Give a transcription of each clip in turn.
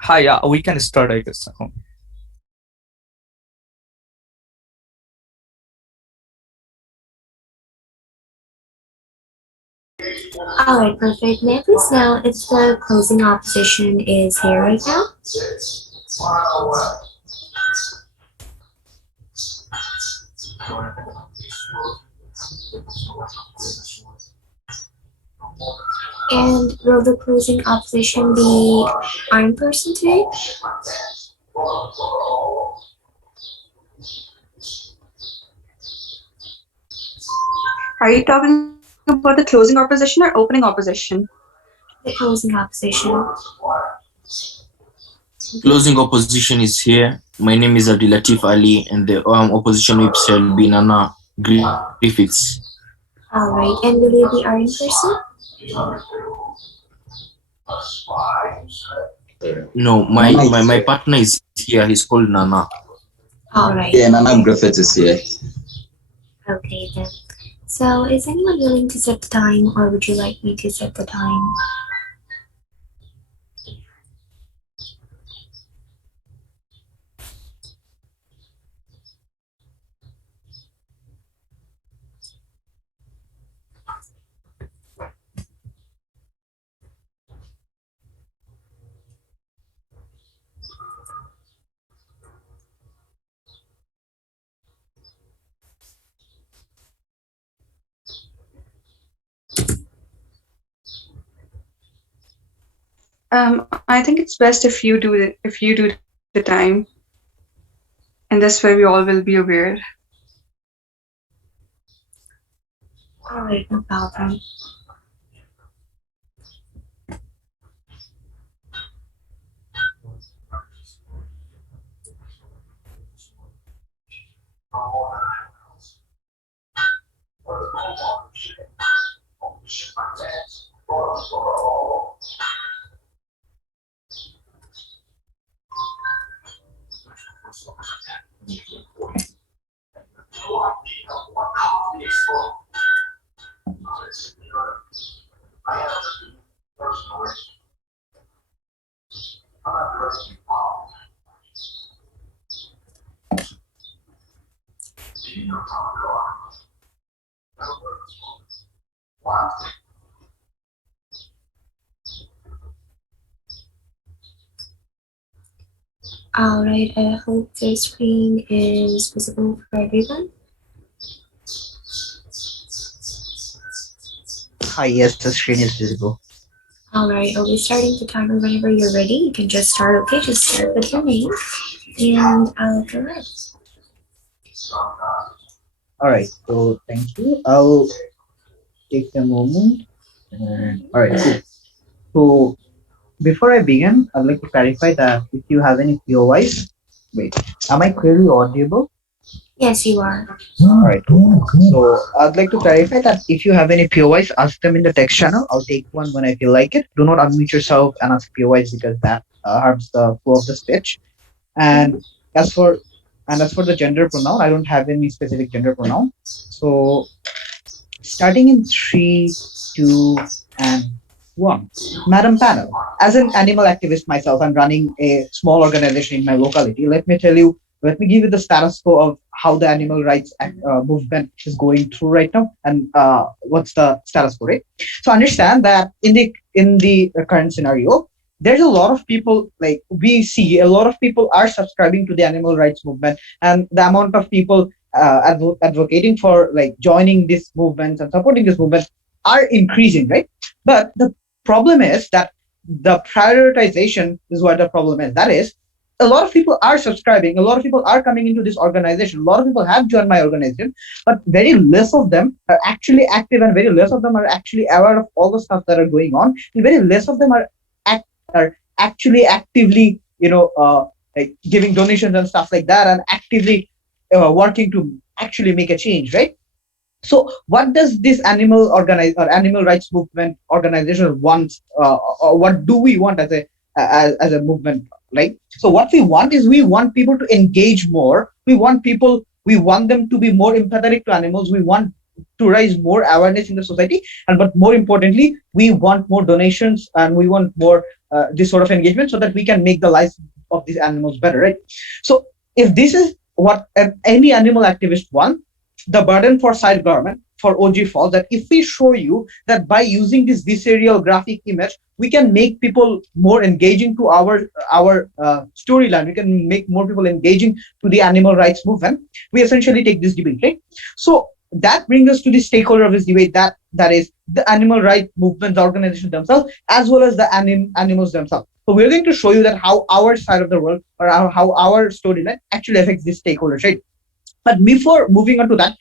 Hi, yeah, we can start, I guess. Alright, perfect. May I please know if the closing opposition is here right now? And will the closing opposition be in person today? Are you talking about the closing opposition or opening opposition? The closing opposition. Closing opposition is here. My name is Abdulatif Ali, and the opposition whip shall be Nana Griffiths. Alright, and will you be in person? No, my partner is here. He's called Nana. Alright. Yeah, Nana Griffith is here. Okay then. So, is anyone willing to set the time, or would you like me to set the time? I think it's best if you do the time, and this way we all will be aware. Alright, no problem. Alright, I hope the screen is visible for everyone. Hi, yes, the screen is visible. Alright, I'll be starting the timer whenever you're ready. You can just start, okay? Just start with your name and I'll go ahead. All right, so thank you. I'll take a moment. All right, cool. So before I begin, I'd like to clarify that if you have any POIs, wait, am I clearly audible? Yes, you are. All right, cool. So I'd like to clarify that if you have any POIs, ask them in the text channel. I'll take one when I feel like it. Do not unmute yourself and ask POIs because that harms the flow of the speech. And as for as for the gender pronoun, I don't have any specific gender pronoun. So starting in three, two, and one. Madam Panel, as an animal activist myself, I'm running a small organization in my locality. Let me give you the status quo of how the animal rights movement is going through right now, and what's the status quo, right? So understand that in the current scenario, there's a lot of people, like we see a lot of people are subscribing to the animal rights movement, and the amount of people advocating for like joining these movements and supporting this movement are increasing, right? But the problem is that the prioritization is what the problem is. That is, a lot of people are subscribing, a lot of people are coming into this organization, a lot of people have joined my organization, but very less of them are actually active, and very less of them are actually aware of all the stuff that are going on, and very less of them are actually actively, like giving donations and stuff like that, and actively working to actually make a change, right? So what does this animal rights movement organization want, or what do we want as a movement, right? So what we want is, we want people to engage more, we want them to be more empathetic to animals, we want to raise more awareness in the society, and but more importantly, we want more donations and we want more this sort of engagement so that we can make the lives of these animals better, right? So if this is what any animal activist want, the burden for side government for OG falls that if we show you that by using this visceral graphic image, we can make people more engaging to our storyline. We can make more people engaging to the animal rights movement. We essentially take this debate, right? So that brings us to the stakeholder of this debate. That is the animal rights movements, organizations themselves, as well as the animals themselves. So we're going to show you that how our side of the world or how our storyline actually affects this stakeholder, right? But before moving on to that,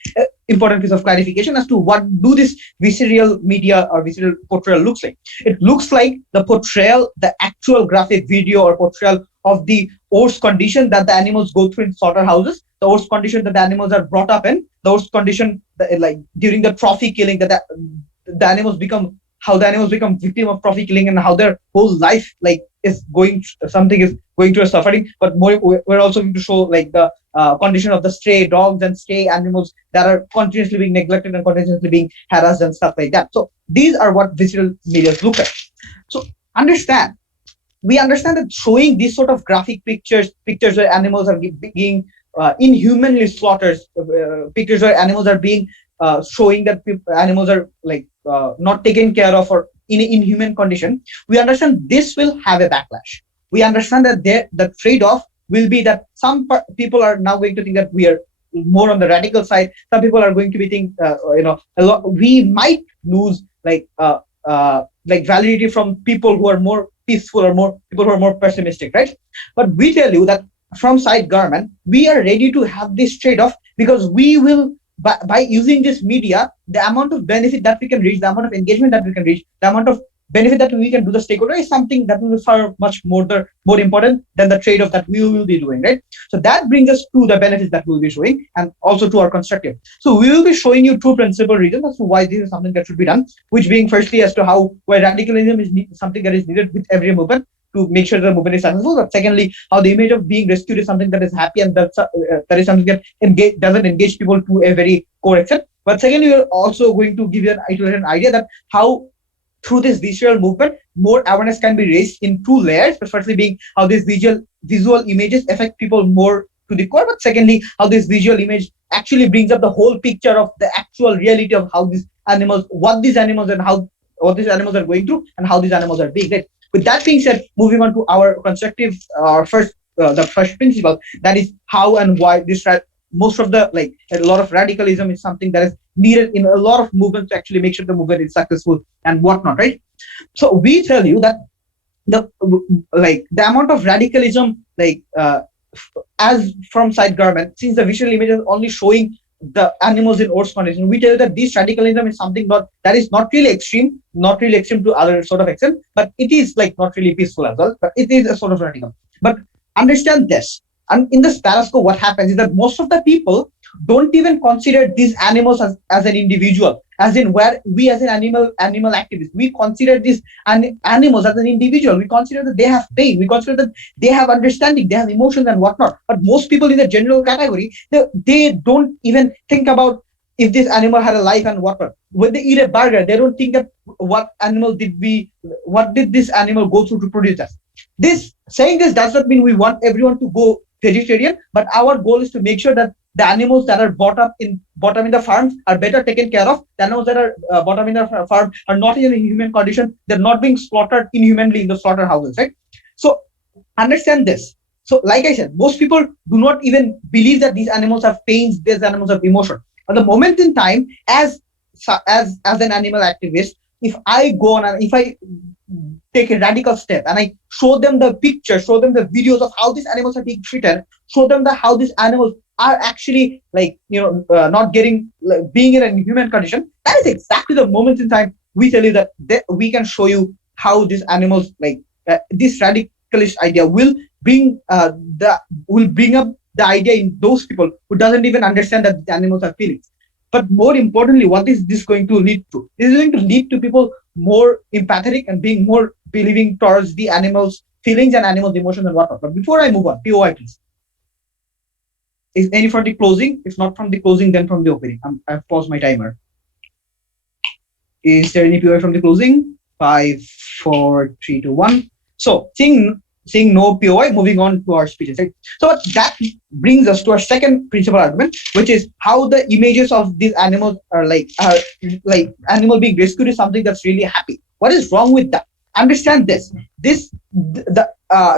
important piece of clarification as to what do this visceral media or visceral portrayal looks like. It looks like the portrayal, the actual graphic video or portrayal of the worst condition that the animals go through in slaughterhouses, the worst condition that the animals are brought up in, the worst condition that, like during the trophy killing, that the animals become, how the animals become victim of trophy killing and how their whole life like is going, something is going through a suffering. But more, we're also going to show like the condition of the stray dogs and stray animals that are continuously being neglected and continuously being harassed and stuff like that. So these are what visceral media look at. So we understand that showing these sort of graphic pictures where animals are being inhumanly slaughtered, pictures where animals are being showing that animals are like not taken care of or in an inhuman condition, we understand this will have a backlash. We understand that the trade-off will be that some people are now going to think that we are more on the radical side. Some people are going to be think, we might lose like validity from people who are more peaceful or more people who are more pessimistic, right? But we tell you that from side government, we are ready to have this trade-off because we will, by using this media, the amount of benefit that we can reach, the amount of engagement that we can reach, the amount of benefit that we can do the stakeholder is something that will be far much more important than the trade-off that we will be doing, right? So that brings us to the benefits that we'll be showing and also to our constructive. So we will be showing you two principal reasons as to why this is something that should be done, which being firstly as to why radicalism is something that is needed with every movement to make sure the movement is successful. But secondly, how the image of being rescued is something that is happy and that is something that doesn't engage people to a very core extent. But secondly, we're also going to give you an idea that how through this visual movement, more awareness can be raised in two layers. The firstly being how these visual images affect people more to the core, but secondly, how this visual image actually brings up the whole picture of the actual reality of how these animals, what these animals are going through and how these animals are being led. With that being said, moving on to our constructive, the first principle, that is how and why this most of the a lot of radicalism is something that is needed in a lot of movements to actually make sure the movement is successful and whatnot, right? So we tell you that the amount of radicalism as from side government, since the visual image is only showing the animals in worse condition, we tell you that this radicalism is something that is not really extreme to other sort of extent, but it is not really peaceful as well, but it is a sort of radical. But understand this, and in the status quo, what happens is that most of the people don't even consider these animals as an individual, as in where we as an animal activist, we consider these animals as an individual. We consider that they have pain, we consider that they have understanding, they have emotions and whatnot. But most people in the general category, they don't even think about if this animal had a life and whatnot. When they eat a burger, they don't think that what did this animal go through to produce us. Saying this does not mean we want everyone to go vegetarian, but our goal is to make sure that the animals that are brought up in the farms are better taken care of. The animals that are brought up in the farm are not in a human condition. They're not being slaughtered inhumanly in the slaughterhouses, right? So understand this. So like I said, most people do not even believe that these animals have pains, these animals have emotion. At the moment in time, as an animal activist, if I go on and if I take a radical step and I show them the pictures, show them the videos of how these animals are being treated, show them how these animals are actually not getting being in a human condition, that is exactly the moment in time we tell you that we can show you how these animals this radicalist idea will bring up the idea in those people who doesn't even understand that the animals are feelings. But more importantly, what is this going to lead to? This is going to lead to people more empathetic and being more believing towards the animals' feelings and animals' emotions and whatnot. But before I move on, POI please. Is any from the closing? If not from the closing, then from the opening. I've paused my timer. Is there any POI from the closing? 5, 4, 3, 2, 1. So seeing no POI, moving on to our speeches. Right? So that brings us to our second principal argument, which is how the images of these animals are like animal being rescued is something that's really happy. What is wrong with that? Understand this. The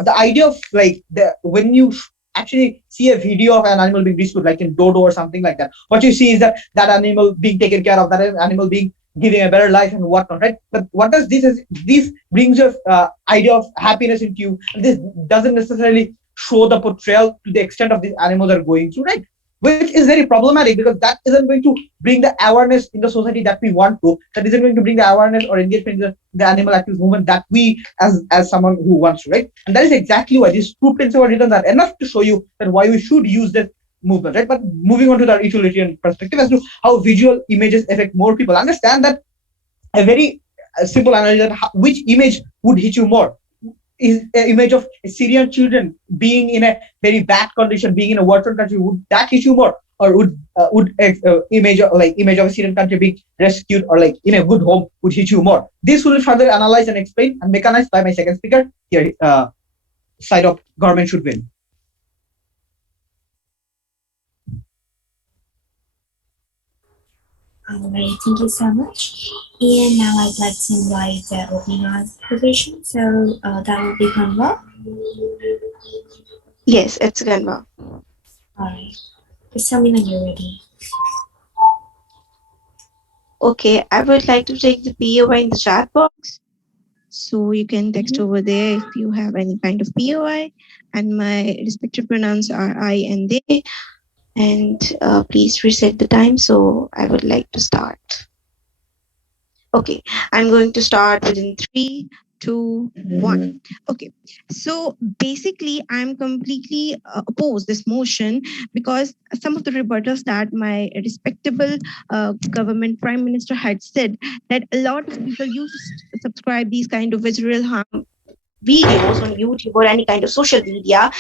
idea of like when you actually see a video of an animal being rescued, like in Dodo or something like that, what you see is that animal being taken care of, that animal being giving a better life and whatnot, right? But what does this brings your idea of happiness into you. This doesn't necessarily show the portrayal to the extent of these animals are going through, right? Which is very problematic because that isn't going to bring the awareness in the society that we want to. That isn't going to bring the awareness or engagement in the animal activist movement that we, as someone who wants to, right? And that is exactly why these two principal reasons are enough to show you that why we should use this movement, right? But moving on to the utilitarian perspective as to how visual images affect more people, understand that a very simple analogy that which image would hit you more is an image of Syrian children being in a very bad condition, being in a war-torn country. Would that hit you more, or would image of a Syrian country being rescued or like in a good home would hit you more? This will be further analyzed and explained and mechanized by my second speaker here. Side of government should win. All right, thank you so much. And now I'd like to invite the opening observation. So that will be Kanwa. Yes, it's Ganva. All right, just tell me when you're ready. Okay, I would like to take the POI in the chat box. So you can text over there if you have any kind of POI. And my respective pronouns are I and they. And please reset the time. So I would like to start. Okay, I'm going to start within 3, 2, 1. Okay, so basically I'm completely oppose this motion because some of the rebuttals that my respectable government prime minister had said that a lot of people used to subscribe these kind of visual harm videos on YouTube or any kind of social media.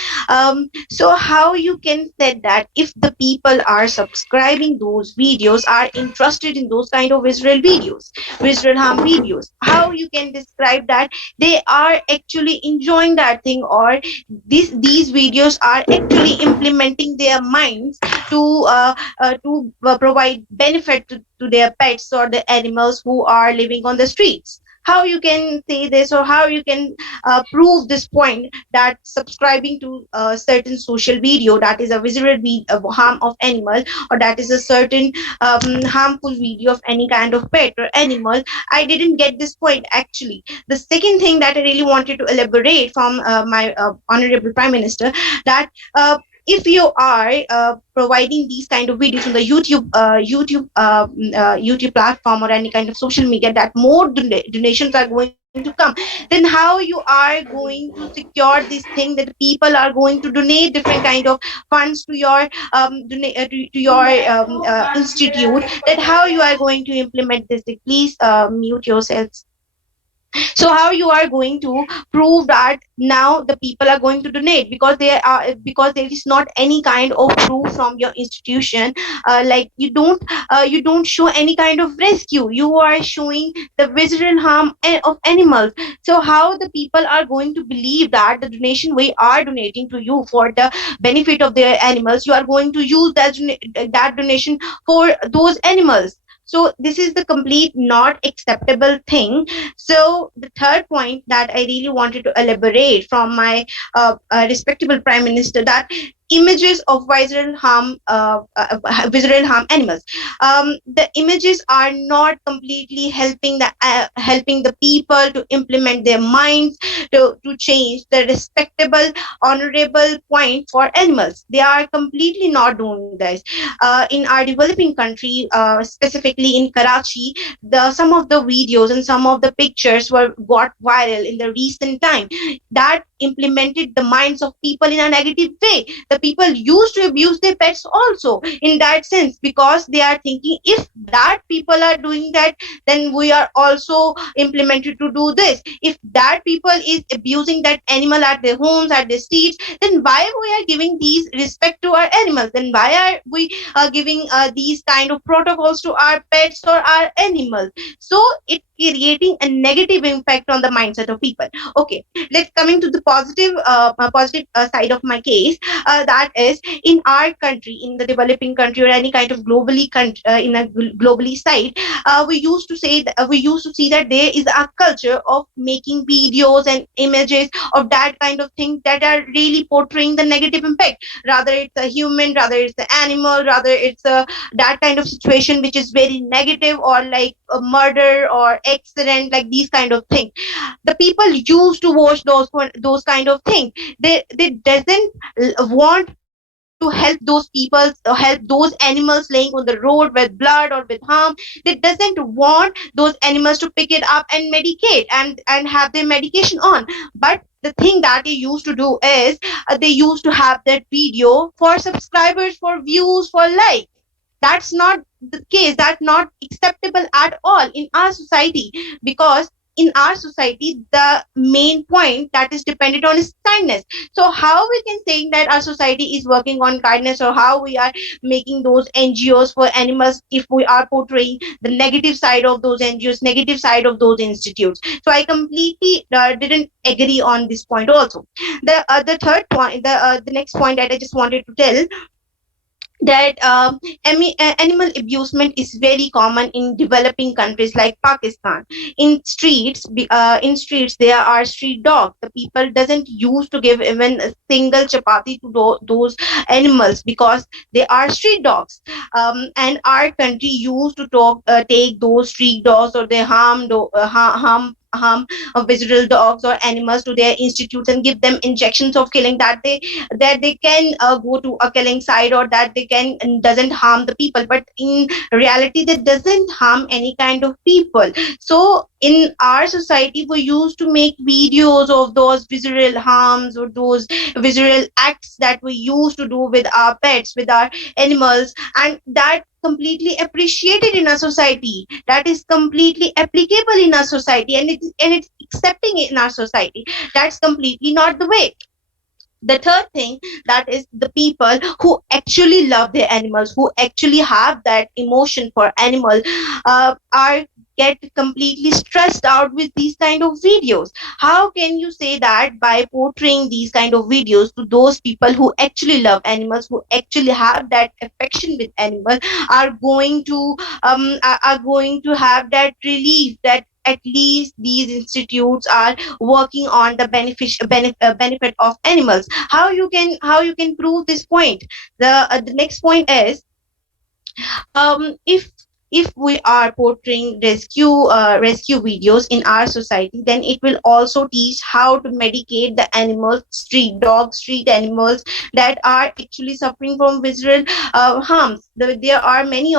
So how you can say that if the people are subscribing those videos, are interested in those kind of visual harm videos, how you can describe that they are actually enjoying that thing, or these videos are actually implementing their minds to provide benefit to their pets or the animals who are living on the streets? How you can say this, or how you can prove this point that subscribing to a certain social video that is a visual harm of animal, or that is a certain harmful video of any kind of pet or animal? I didn't get this point actually. The second thing that I really wanted to elaborate from my honorable prime minister, that if you are providing these kind of videos on the YouTube platform or any kind of social media, that more donations are going to come, then how you are going to secure this thing that people are going to donate different kind of funds to your institute? That how you are going to implement this? Please mute yourselves. So how you are going to prove that now the people are going to donate, because there is not any kind of proof from your institution, like you don't show any kind of rescue, you are showing the visual harm of animals. So how the people are going to believe that the donation we are donating to you for the benefit of their animals, you are going to use that donation for those animals? So this is the complete not acceptable thing. So the third point that I really wanted to elaborate from my respectable prime minister, that images of visual harm animals, the images are not completely helping the people to implement their minds to change the respectable honorable point for animals. They are completely not doing this. In our developing country, specifically in Karachi, some of the videos and some of the pictures got viral in the recent time, that implemented the minds of people in a negative way. The people used to abuse their pets also in that sense, because they are thinking, if that people are doing that, then we are also implemented to do this. If that people is abusing that animal at their homes, at their streets, then why we are giving these respect to our animals? Then why are we giving these kind of protocols to our pets or our animals? So it creating a negative impact on the mindset of people. Okay, let's coming to the positive side of my case. That is, in our country, in the developing country, or any kind of globally in a globally side, we used to see that there is a culture of making videos and images of that kind of thing that are really portraying the negative impact. Rather it's a human, rather it's an animal, rather it's a that kind of situation which is very negative, or like a murder or accident, like these kind of things. The people used to watch those kind of things. They doesn't want to help those people, help those animals laying on the road with blood or with harm. They doesn't want those animals to pick it up and medicate and have their medication on. But the thing that they used to do is, they used to have that video for subscribers, for views, for likes. That's not the case. That's not acceptable at all in our society, because in our society the main point that is dependent on is kindness. So how we can say that our society is working on kindness, or how we are making those NGOs for animals, if we are portraying the negative side of those NGOs, negative side of those institutes? So I completely didn't agree on this point also. The third point, the next point that I just wanted to tell, that animal abusement is very common in developing countries like Pakistan. In streets there are street dogs. The people doesn't used to give even a single chapati to those animals, because they are street dogs. And our country used to take those street dogs, or they harm visceral dogs or animals to their institutes, and give them injections of killing, that they can go to a killing side, or that they can doesn't harm the people. But in reality that doesn't harm any kind of people. So in our society we used to make videos of those visceral harms, or those visceral acts that we used to do with our pets, with our animals, and that completely appreciated in our society, that is completely applicable in our society, and it's accepting it in our society. That's completely not the way. The third thing, that is the people who actually love their animals, who actually have that emotion for animal, are get completely stressed out with these kind of videos. How can you say that by portraying these kind of videos to those people who actually love animals, who actually have that affection with animals, are going to are going to have that relief, that at least these institutes are working on the benefit of animals? How you can prove this point? The next point is, if we are portraying rescue videos in our society, then it will also teach how to medicate the animals, street dogs, street animals that are actually suffering from visceral harms. There are many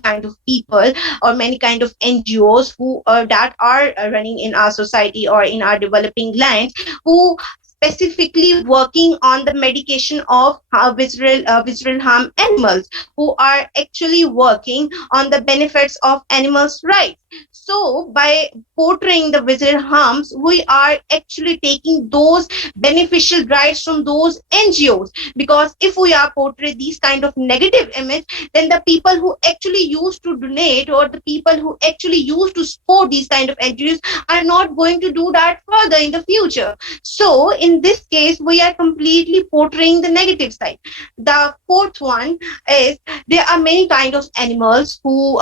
kind of people, or many kind of NGOs who that are running in our society or in our developing lands, who specifically working on the medication of visceral harm animals, who are actually working on the benefits of animals' rights. So by portraying the visceral harms, we are actually taking those beneficial rights from those NGOs. Because if we are portray these kind of negative image, then the people who actually used to donate, or the people who actually used to support these kind of NGOs, are not going to do that further in the future. So in this case, we are completely portraying the negative side. The fourth one is, there are many kind of animals who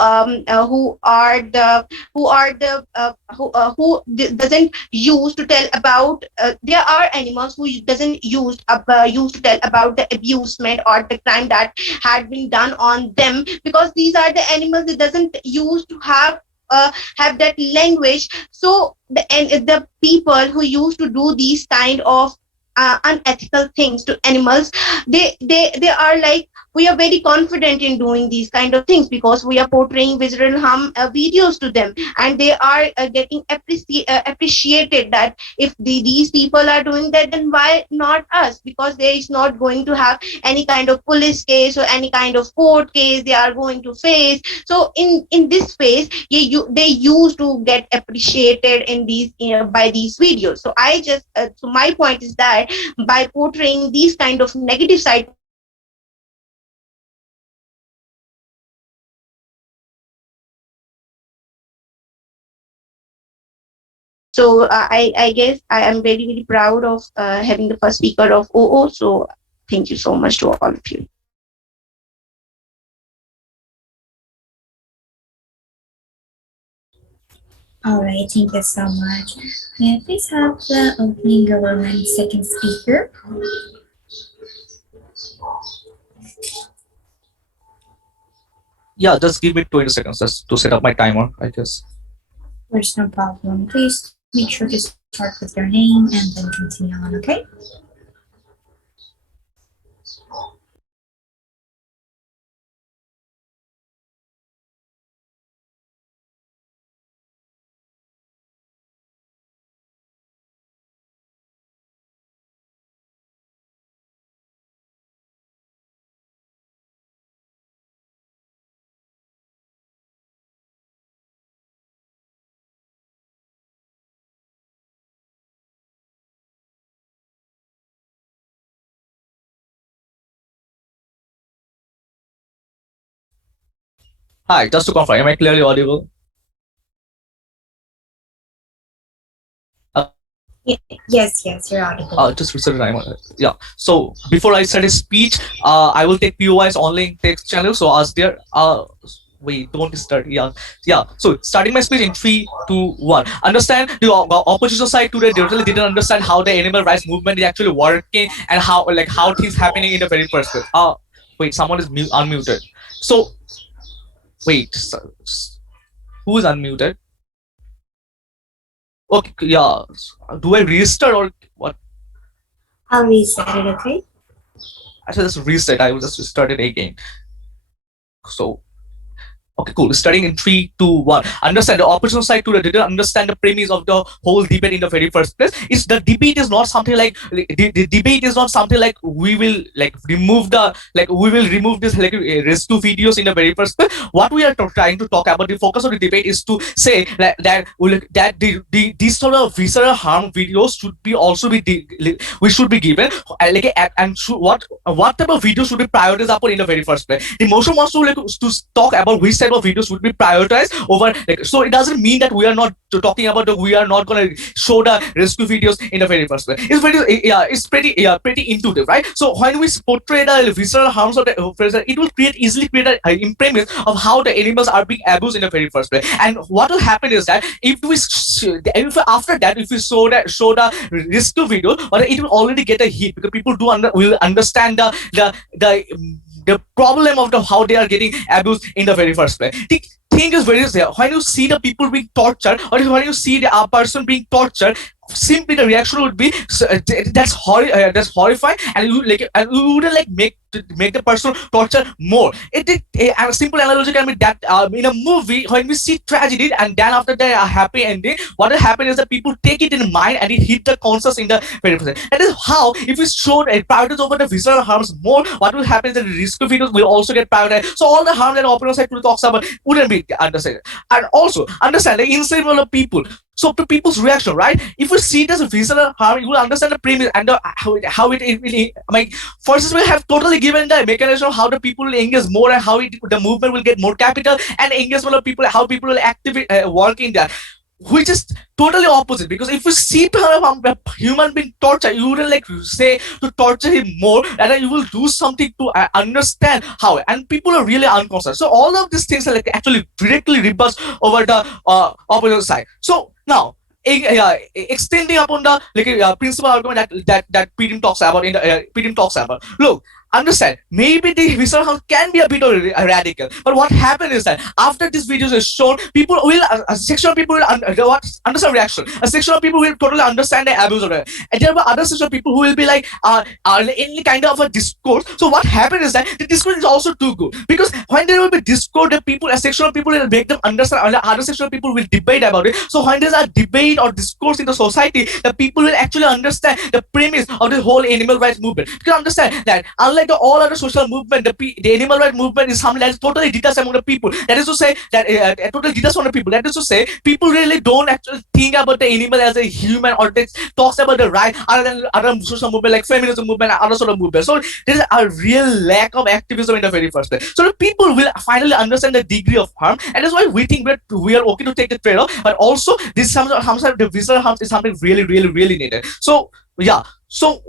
doesn't use to tell about. There are animals who doesn't use to tell about the abusement or the crime that had been done on them, because these are the animals that doesn't use to have that language. So the people who used to do these kind of unethical things to animals, they are like we are very confident in doing these kind of things because we are portraying visceral harm videos to them, and they are getting appreciated that if these people are doing that, then why not us? Because there is not going to have any kind of police case or any kind of court case they are going to face. So in this phase, they used to get appreciated in these by these videos. So I just so my point is that by portraying these kind of negative side, so I guess I am very, very proud of having the first speaker of OO. So thank you so much to all of you. All right, thank you so much. May I please have the opening government second speaker? Yeah, just give me 20 seconds just to set up my timer, I guess. There's no problem. Please make sure to start with your name and then continue on, okay? Hi, just to confirm, am I clearly audible? Yes, you're audible. Just reset the timer. Yeah. So before I start a speech, I will take POIs online text channel. So as there, wait, don't start. Yeah. So starting my speech in 3, 2, 1. Understand the opposition side today. They really didn't understand how the animal rights movement is actually working and how things happening in the very first place. Wait, someone is unmuted. So wait, who is unmuted? Okay, yeah. Do I restart or what? I'll reset it, okay? I should just reset. I will just restart it again. So, okay, cool. Starting in 3, 2, 1. Understand the opposition side to didn't understand the premise of the whole debate in the very first place. Is the debate is not something like the debate is not something like we will remove this rescue videos in the very first place. What we are trying to talk about, the focus of the debate is to say that these sort of visceral harm videos should be also be we should be given what type of videos should be prioritized upon in the very first place. The motion wants to talk about which type of videos would be prioritized over so it doesn't mean that we are not talking about we are not going to show the rescue videos in the very first place. It's pretty intuitive, right? So when we portray the visceral harms of the it will easily create an impremise of how the animals are being abused in the very first place. And what will happen is that if after that if we show the rescue video, it will already get a hit because people will understand the problem of how they are getting abused in the very first place. The thing is very there. When you see the people being tortured, or when you see the person being tortured, simply the reaction would be that's horrifying, and you wouldn't make the person torture more. A simple analogy can be that in a movie when we see tragedy and then after that a happy ending, what will happen is that people take it in mind and it hit the conscious in the very first. That is how if we show priorities over the visceral harms more, what will happen is that the risk of videos will also get prioritized. So all the harm that operator side talks about wouldn't be understood. And also understand the inside world of people. So to people's reaction, right? If we see it as a visceral harm, you will understand the premise and how it first we have totally given the mechanism of how the people will engage more and how the movement will get more capital and engagement of people, how people will actively work in that. Which is totally opposite, because if you see a human being tortured, you wouldn't say to torture him more, and then you will do something to understand how. And people are really unconscious. So all of these things are actually directly reversed over the opposite side. So now, extending upon the principal argument that PDM talks about Look, understand, maybe the visceral harm can be a bit of radical, but what happened is that after this videos is shown, people will a section of people will understand reaction, a section of people will totally understand the abuse of it, and there are other section of people who will be like in kind of a discourse. So what happened is that the discourse is also too good, because when there will be discourse, the people, a section of people will make them understand, and the other section of people will debate about it. So when there's a debate or discourse in the society, the people will actually understand the premise of the whole animal rights movement. You can understand that unlike all other social movement, the animal rights movement is something that is totally detached among the people. That is to say that totally detached from the people. That is to say, people really don't actually think about the animal as a human, or they talks about the right other than other social movement like feminism movement and other sort of movement. So there is a real lack of activism in the very first place. So the people will finally understand the degree of harm, and that's why we think that we are okay to take the trade-off. But also, this sometimes the visceral harm is something really, really, really needed. So yeah. So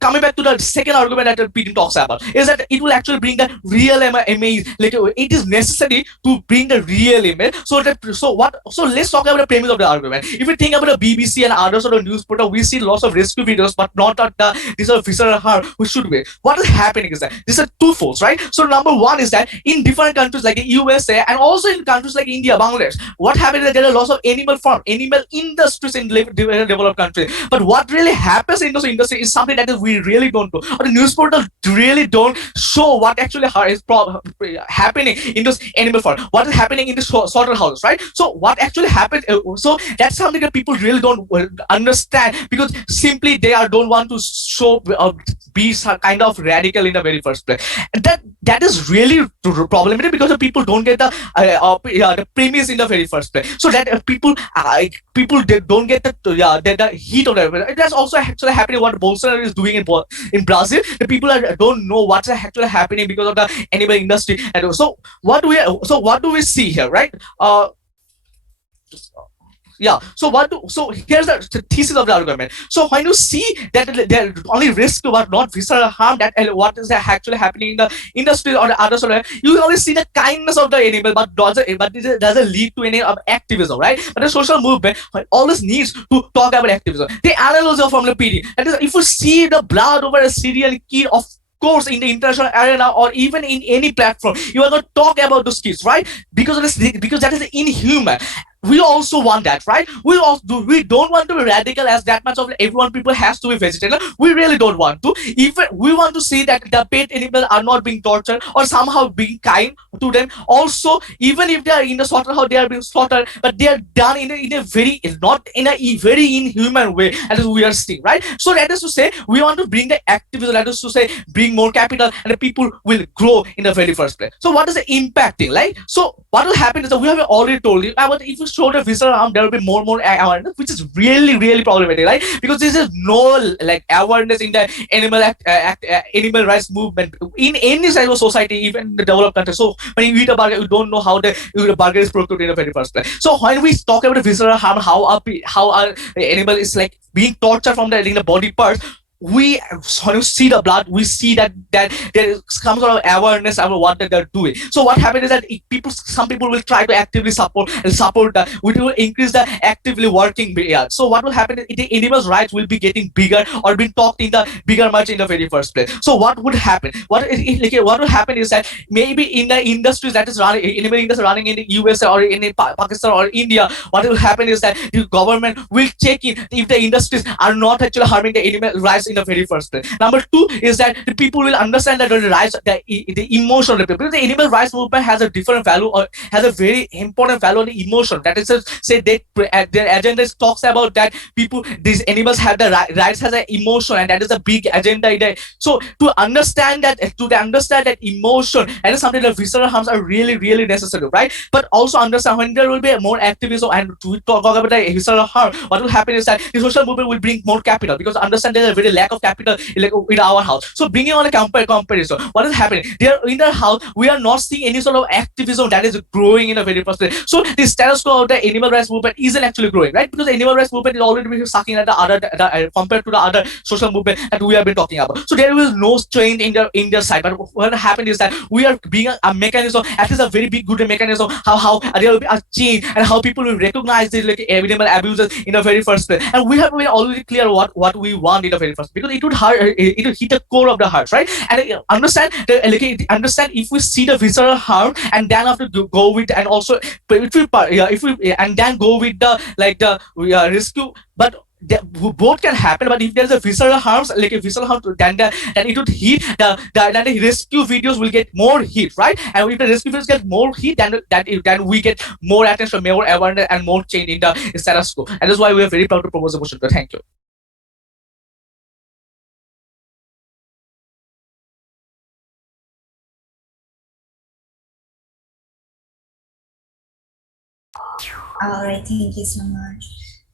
coming back to the second argument that Peter talks about is that it will actually bring the real image. Like it is necessary to bring the real image. So let's talk about the premise of the argument. If we think about the BBC and other sort of news portal, we see lots of rescue videos, but not at this sort of visceral harm which should be. What is happening is that these are two folds, right? So number one is that in different countries like the USA and also in countries like India, Bangladesh, what happens is that there are lots of animal farm, animal industries in developed countries. But what really happens in those industries is something that we really don't know, or the news portals really don't show what actually is happening in those animal farm, what is happening in the slaughterhouse, right? So what actually happens, so that's something that people really don't understand, because simply they don't want to show be some kind of radical in the very first place. And that is really problematic, because the people don't get the premise in the very first place. So that people they don't get the heat of it. That's also actually happening what Bolsonaro is doing in Brazil. The people don't know what's actually happening because of the animal industry. And so what do we see here, right? Yeah. So here's the thesis of the argument. So when you see that there only risk but not visceral harm, that what is actually happening in the industry or the other sort of, you only see the kindness of the animal, but it doesn't lead to any activism, right? But the social movement always needs to talk about activism. The analogy from the PD, that is, if you see the blood over a serial kid, of course in the international arena or even in any platform, you are going to talk about those kids, right? Because that is inhuman. We also want that, right? We don't want to be radical as that much of everyone people has to be vegetarian. We really don't want to. Even we want to see that the pet animals are not being tortured or somehow being kind to them. Also, even if they are in the slaughterhouse, they are being slaughtered, but they are done in a very very inhuman way, as we are seeing, right? So that is to say, we want to bring the activism. That is to say, bring more capital, and the people will grow in the very first place. So what is the impacting, right? So what will happen is that we have already told you about, if you show the visceral harm, there will be more awareness, which is really, really problematic, right? Because there is no like awareness in the animal rights movement in any side of society, even in the developed countries. So when you eat a burger, you don't know how the burger is procured in the very first place. So when we talk about the visceral harm, how our animal is like being tortured from the body parts, we when you see the blood, we see that there is some sort of awareness about what they're doing. So what happens is that some people will try to actively support that, which will increase the actively working. So what will happen is the animals' rights will be getting bigger or being talked in the bigger much in the very first place. So what would happen? What will happen is that maybe in the industries that is running, animal industry running in the USA or in Pakistan or India, what will happen is that the government will check in if the industries are not actually harming the animal rights in the very first place. Number two is that the people will understand that the rights, the emotion of the people. Because the animal rights movement has a different value, or has a very important value on the emotion. That is, say their agenda talks about that these animals have the rights, has an emotion, and that is a big agenda. So to understand that emotion, that is something that visceral harms are really, really necessary, right? But also understand when there will be more activism and to talk about the visceral harm, what will happen is that the social movement will bring more capital, because understand there is a very lack of capital in our house. So bringing on a comparison, what is happening there in our house? We are not seeing any sort of activism that is growing in a very first place. So the status quo of the animal rights movement isn't actually growing, right? Because the animal rights movement is already sucking at the other compared to the other social movement that we have been talking about. So there is no change in their side. But what happened is that we are being a mechanism, at least a very big good mechanism, how there will be a change and how people will recognize the animal abuses in the very first place. And we have been already clear what we want in the very first first, because it would hurt, it would hit the core of the heart, right? And understand the understand if we see the visceral harm and then have to go with, and also if we and then go with the rescue, but both can happen. But if there's a visceral harms, like a visceral harm, then it would hit then the rescue videos will get more hit, right? And if the rescue videos get more hit, then we get more attention, more awareness, and more change in the status quo. And that's why we are very proud to propose the motion. Thank you. All right, thank you so much.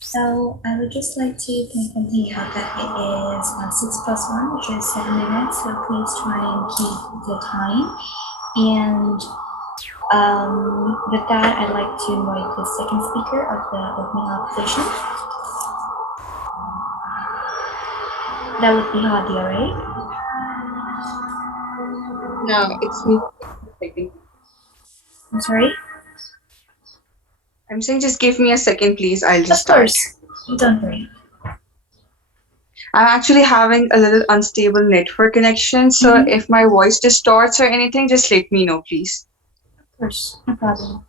So I would just like to point out that it is 6 plus 1, which is 7 minutes. So please try and keep the time. And with that, I'd like to invite the second speaker of the opening opposition. That would be Hadia, right? No, it's me. I'm sorry? I'm saying just give me a second, please. I'll just Of start. course. Don't worry. I'm actually having a little unstable network connection, so Mhm. if my voice distorts or anything, just let me know, please. Of course, no problem.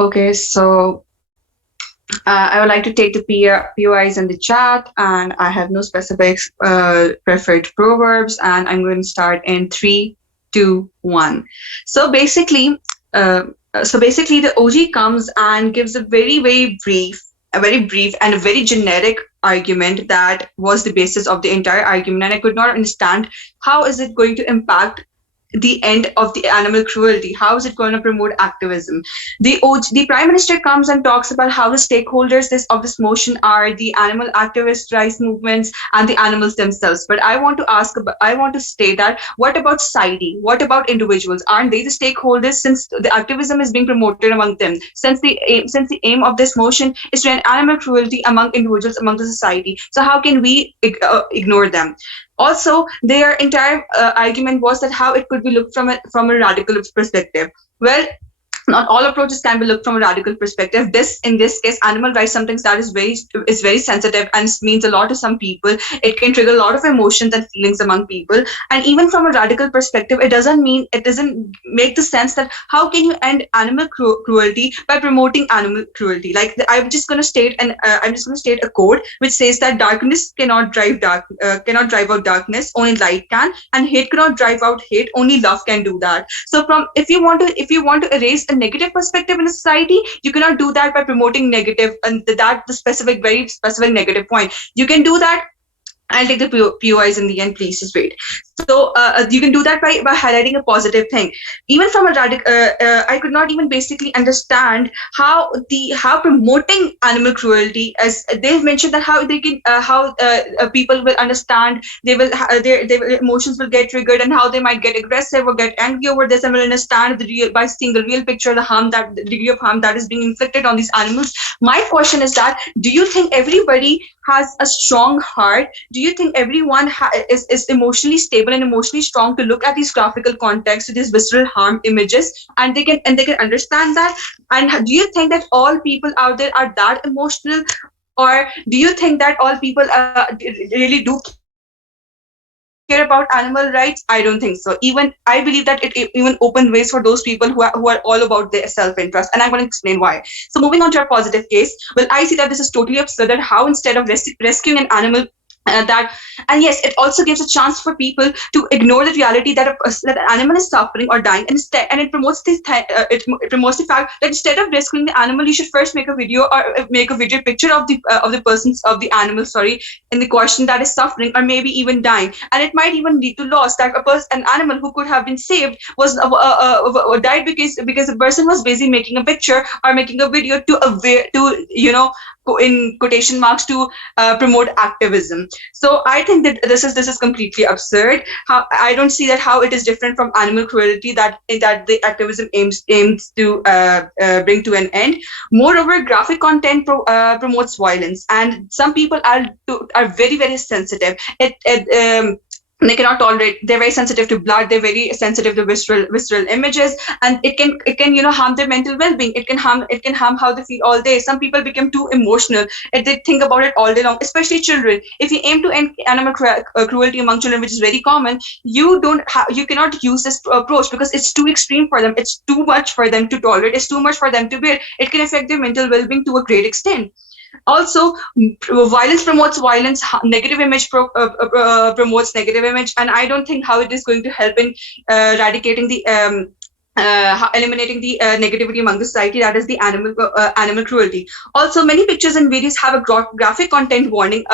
Okay, so I would like to take the POIs in the chat, and I have no specific preferred proverbs, and I'm going to start in 3, 2, 1. So basically, the OG comes and gives a very brief and a very generic argument that was the basis of the entire argument, and I could not understand how is it going to impact the end of the animal cruelty. How is it going to promote activism? The Prime Minister comes and talks about how the stakeholders of this motion are the animal activist rights movements and the animals themselves. But I want to state that what about society? What about individuals? Aren't they the stakeholders, since the activism is being promoted among them? Since the aim of this motion is to end animal cruelty among individuals, among the society. So how can we ignore them? Also, their entire argument was that how it could be looked from a radical perspective. Well, not all approaches can be looked from a radical perspective. In this case, animal rights, something that is very sensitive and means a lot to some people. It can trigger a lot of emotions and feelings among people. And even from a radical perspective, it doesn't make the sense that how can you end animal cruelty by promoting animal cruelty? Like I'm just going to state a quote which says that darkness cannot drive out darkness, only light can, and hate cannot drive out hate, only love can do that. So if you want to erase a negative perspective in a society, you cannot do that by promoting negative and very specific negative point. You can do that. I'll take the POIs in the end, please just wait. So you can do that by highlighting a positive thing. Even from a radical, I could not even basically understand how promoting animal cruelty, as they've mentioned that how they can people will understand, their emotions will get triggered, and how they might get aggressive or get angry over this, and will understand by seeing the real picture, the degree of harm that is being inflicted on these animals. My question is that, do you think everybody has a strong heart? Do you think everyone is emotionally stable and emotionally strong to look at these graphical contexts, these visceral harm images, and they can understand that? And do you think that all people out there are that emotional, or do you think that all people really do care about animal rights? I don't think so. Even I believe that it even opened ways for those people who are all about their self-interest, and I'm going to explain why. So moving on to our positive case, well, I see that this is totally absurd, that how instead of rescuing an animal, and yes, it also gives a chance for people to ignore the reality that an animal is suffering or dying, and it promotes it promotes the fact that instead of rescuing the animal, you should first make a video picture of the animal, in the question, that is suffering or maybe even dying, and it might even lead to loss, that an animal who could have been saved was died because the person was busy making a picture or making a video to in quotation marks to promote activism. So I think that this is completely absurd. How I don't see that how it is different from animal cruelty that the activism aims to bring to an end. Moreover, graphic content promotes violence, and some people are very sensitive. they cannot tolerate, they're very sensitive to blood, they're very sensitive to visceral images, and it can harm their mental well-being. It can harm how they feel all day. Some people become too emotional and they think about it all day long, especially children. If you aim to end animal cruelty among children, which is very common, you cannot use this approach because it's too extreme for them, it's too much for them to tolerate, it's too much for them to bear. It can affect their mental well-being to a great extent. Also, violence promotes violence, negative image promotes negative image, and I don't think how it is going to help in eradicating the eliminating the negativity among the society, that is the animal cruelty. Also, many pictures and videos have a graphic content warning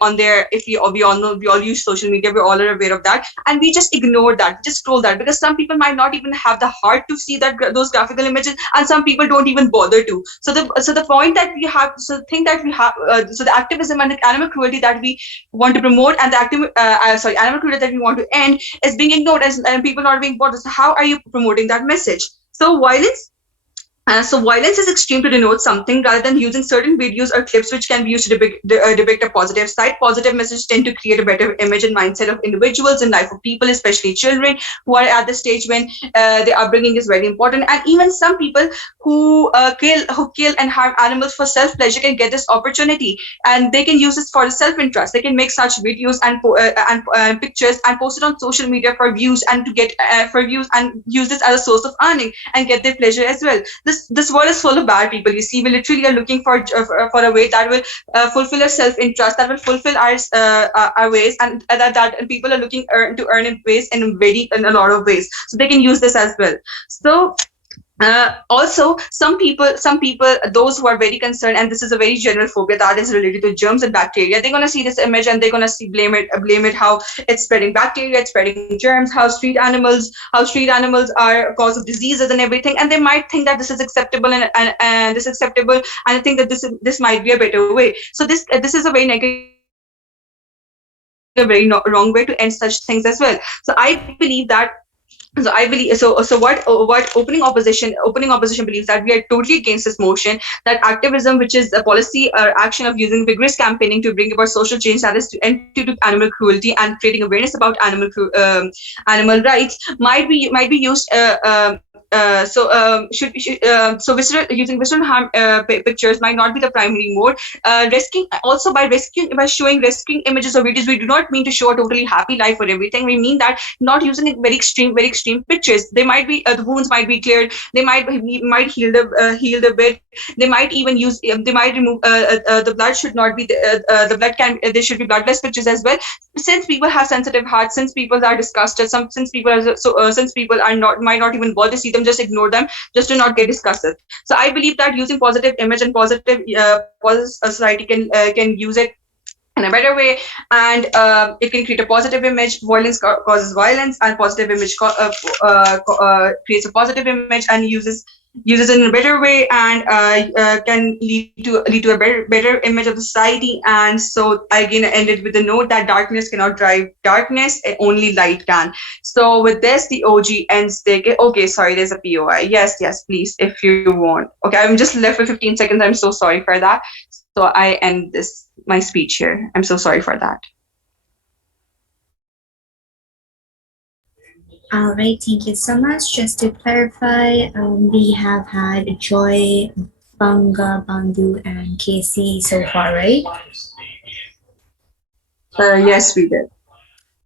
on there. If we all know, we all use social media, we all are aware of that, and we just ignore that, just scroll that, because some people might not even have the heart to see that those graphical images, and some people don't even bother to. So the point that we have, so the thing that we have, so the activism and the animal cruelty that we want to promote, and the animal cruelty that we want to end is being ignored, and people not being bothered. So how are you promoting that message? So violence is extreme to denote something rather than using certain videos or clips which can be used to depict a positive side. Positive messages tend to create a better image and mindset of individuals and life of people, especially children who are at the stage when their upbringing is very important. And even some people who kill and harm animals for self pleasure can get this opportunity, and they can use this for self interest. They can make such videos and pictures and post it on social media for views and to get for views, and use this as a source of earning and get their pleasure as well. This world is full of bad people. You see, we literally are looking for a way that will fulfill our self interest, that will fulfill our ways, and that people are looking to earn in ways, in a lot of ways. So they can use this as well. So also, some people, those who are very concerned, and this is a very general phobia that is related to germs and bacteria, they're gonna see this image and they're gonna blame it how it's spreading bacteria, it's spreading germs, how street animals are a cause of diseases and everything, and they might think that this is acceptable and this is acceptable, and I think that this might be a better way. So this is a very negative, a very wrong way to end such things as well. So what opening opposition believes that we are totally against this motion, that activism, which is a policy or action of using vigorous campaigning to bring about social change, that is to end to animal cruelty and creating awareness about animal rights, might be used so using visual harm pictures might not be the primary mode. By showing rescuing images or videos, we do not mean to show a totally happy life or everything. We mean that not using very extreme pictures. They might be the wounds might be cleared. They might heal the bit. They might even use. They might remove the blood. Should not be the blood can. There should be bloodless pictures as well. Since people have sensitive hearts, since people are disgusted, since people are not might not even bother to see them, just ignore them, just to not get disgusted. So I believe that using positive image and positive society can use it in a better way, and it can create a positive image. Violence causes violence, and positive image creates a positive image and uses it in a better way, and can lead to a better image of the society. And so I again ended with the note that darkness cannot drive darkness, only light can. So with this, the OG ends there. Okay, sorry, there's a POI. Yes, please, if you want. Okay, I'm just left with 15 seconds. I'm so sorry for that. So I end my speech here. I'm so sorry for that. All right, thank you so much. Just to clarify, we have had Joy, Banga, Bandu, and Casey so far, right? Yes, we did.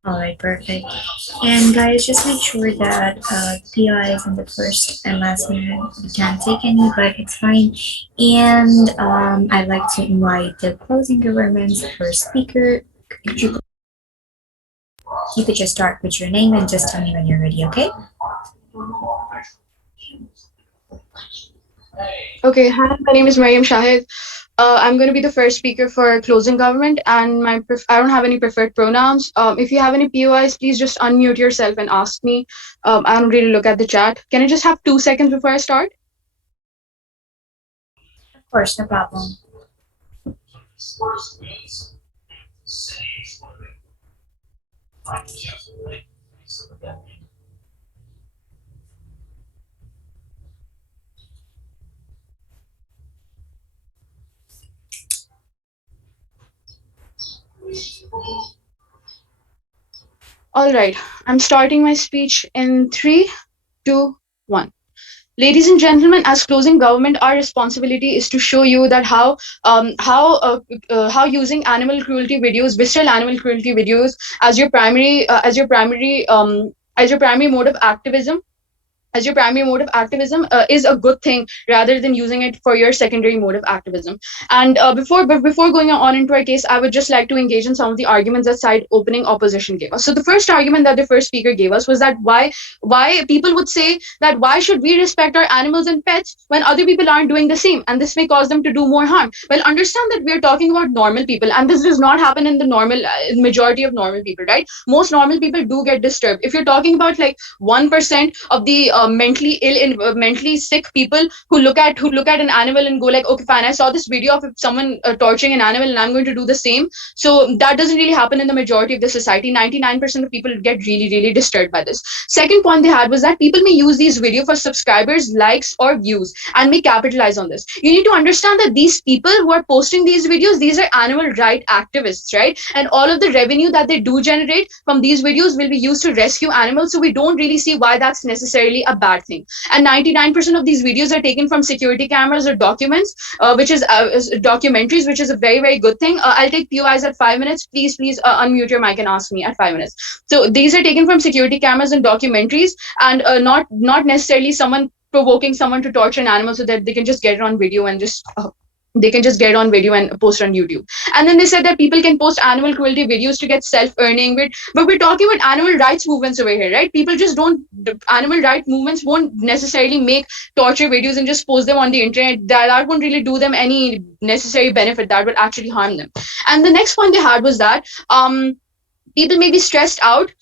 All right, perfect. And guys, just make sure that PIs in the first and last minute, we can't take any, but it's fine. And I'd like to invite the closing government's first speaker. You could just start with your name and just tell me when you're ready, okay? Okay, hi, my name is Mariam Shahid. I'm going to be the first speaker for closing government, and I don't have any preferred pronouns. If you have any POIs, please just unmute yourself and ask me. I don't really look at the chat. Can I just have 2 seconds before I start? Of course, no problem. All right, I'm starting my speech in 3, 2, 1. Ladies and gentlemen, as closing government, our responsibility is to show you that how using animal cruelty videos, visceral animal cruelty videos, as your primary mode of activism is a good thing rather than using it for your secondary mode of activism. And before going on into our case, I would just like to engage in some of the arguments that side opening opposition gave us. So the first argument that the first speaker gave us was that why people would say that why should we respect our animals and pets when other people aren't doing the same, and this may cause them to do more harm. Well, understand that we are talking about normal people, and this does not happen in the majority of normal people, right? Most normal people do get disturbed. If you're talking about like 1% of the mentally ill and mentally sick people who look at an animal and go like, okay, fine, I saw this video of someone torturing an animal and I'm going to do the same. So that doesn't really happen in the majority of the society. 99% of people get really, really disturbed by this. Second point they had was that people may use these video for subscribers, likes, or views and may capitalize on this. You need to understand that these people who are posting these videos, these are animal right activists, right? And all of the revenue that they do generate from these videos will be used to rescue animals. So we don't really see why that's necessarily a bad thing. And 99% of these videos are taken from security cameras or documents, which is documentaries, which is a very, very good thing. I'll take POIs at 5 minutes. Please unmute your mic and ask me at 5 minutes. So these are taken from security cameras and documentaries, and not necessarily someone provoking someone to torture an animal so that they can just get it on video and just post on YouTube. And then they said that people can post animal cruelty videos to get self-earning. But we're talking about animal rights movements over here, right? People just don't, animal rights movements won't necessarily make torture videos and just post them on the internet. That won't really do them any necessary benefit. That would actually harm them. And the next point they had was that people may be stressed out.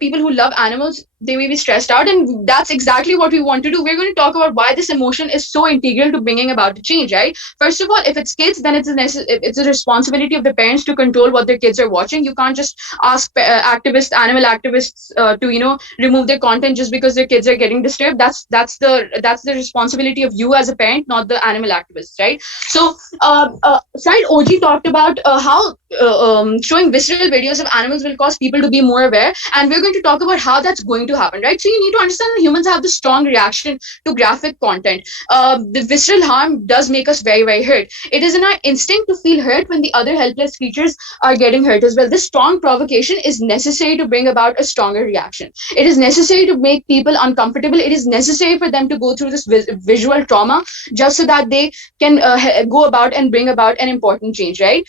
People who love animals, they may be stressed out, and that's exactly what we want to do. We're going to talk about why this emotion is so integral to bringing about a change, right? First of all, if it's kids, then it's a responsibility of the parents to control what their kids are watching. You can't just ask animal activists to remove their content just because their kids are getting disturbed. That's the responsibility of you as a parent, not the animal activists, right? So Side OG talked about how showing visceral videos of animals will cause people to be more aware, and we're going to talk about how that's going to happen, right? So you need to understand that humans have the strong reaction to graphic content. The visceral harm does make us very, very hurt. It is in our instinct to feel hurt when the other helpless creatures are getting hurt as well. This strong provocation is necessary to bring about a stronger reaction. It is necessary to make people uncomfortable. It is necessary for them to go through this visual trauma just so that they can go about and bring about an important change, right?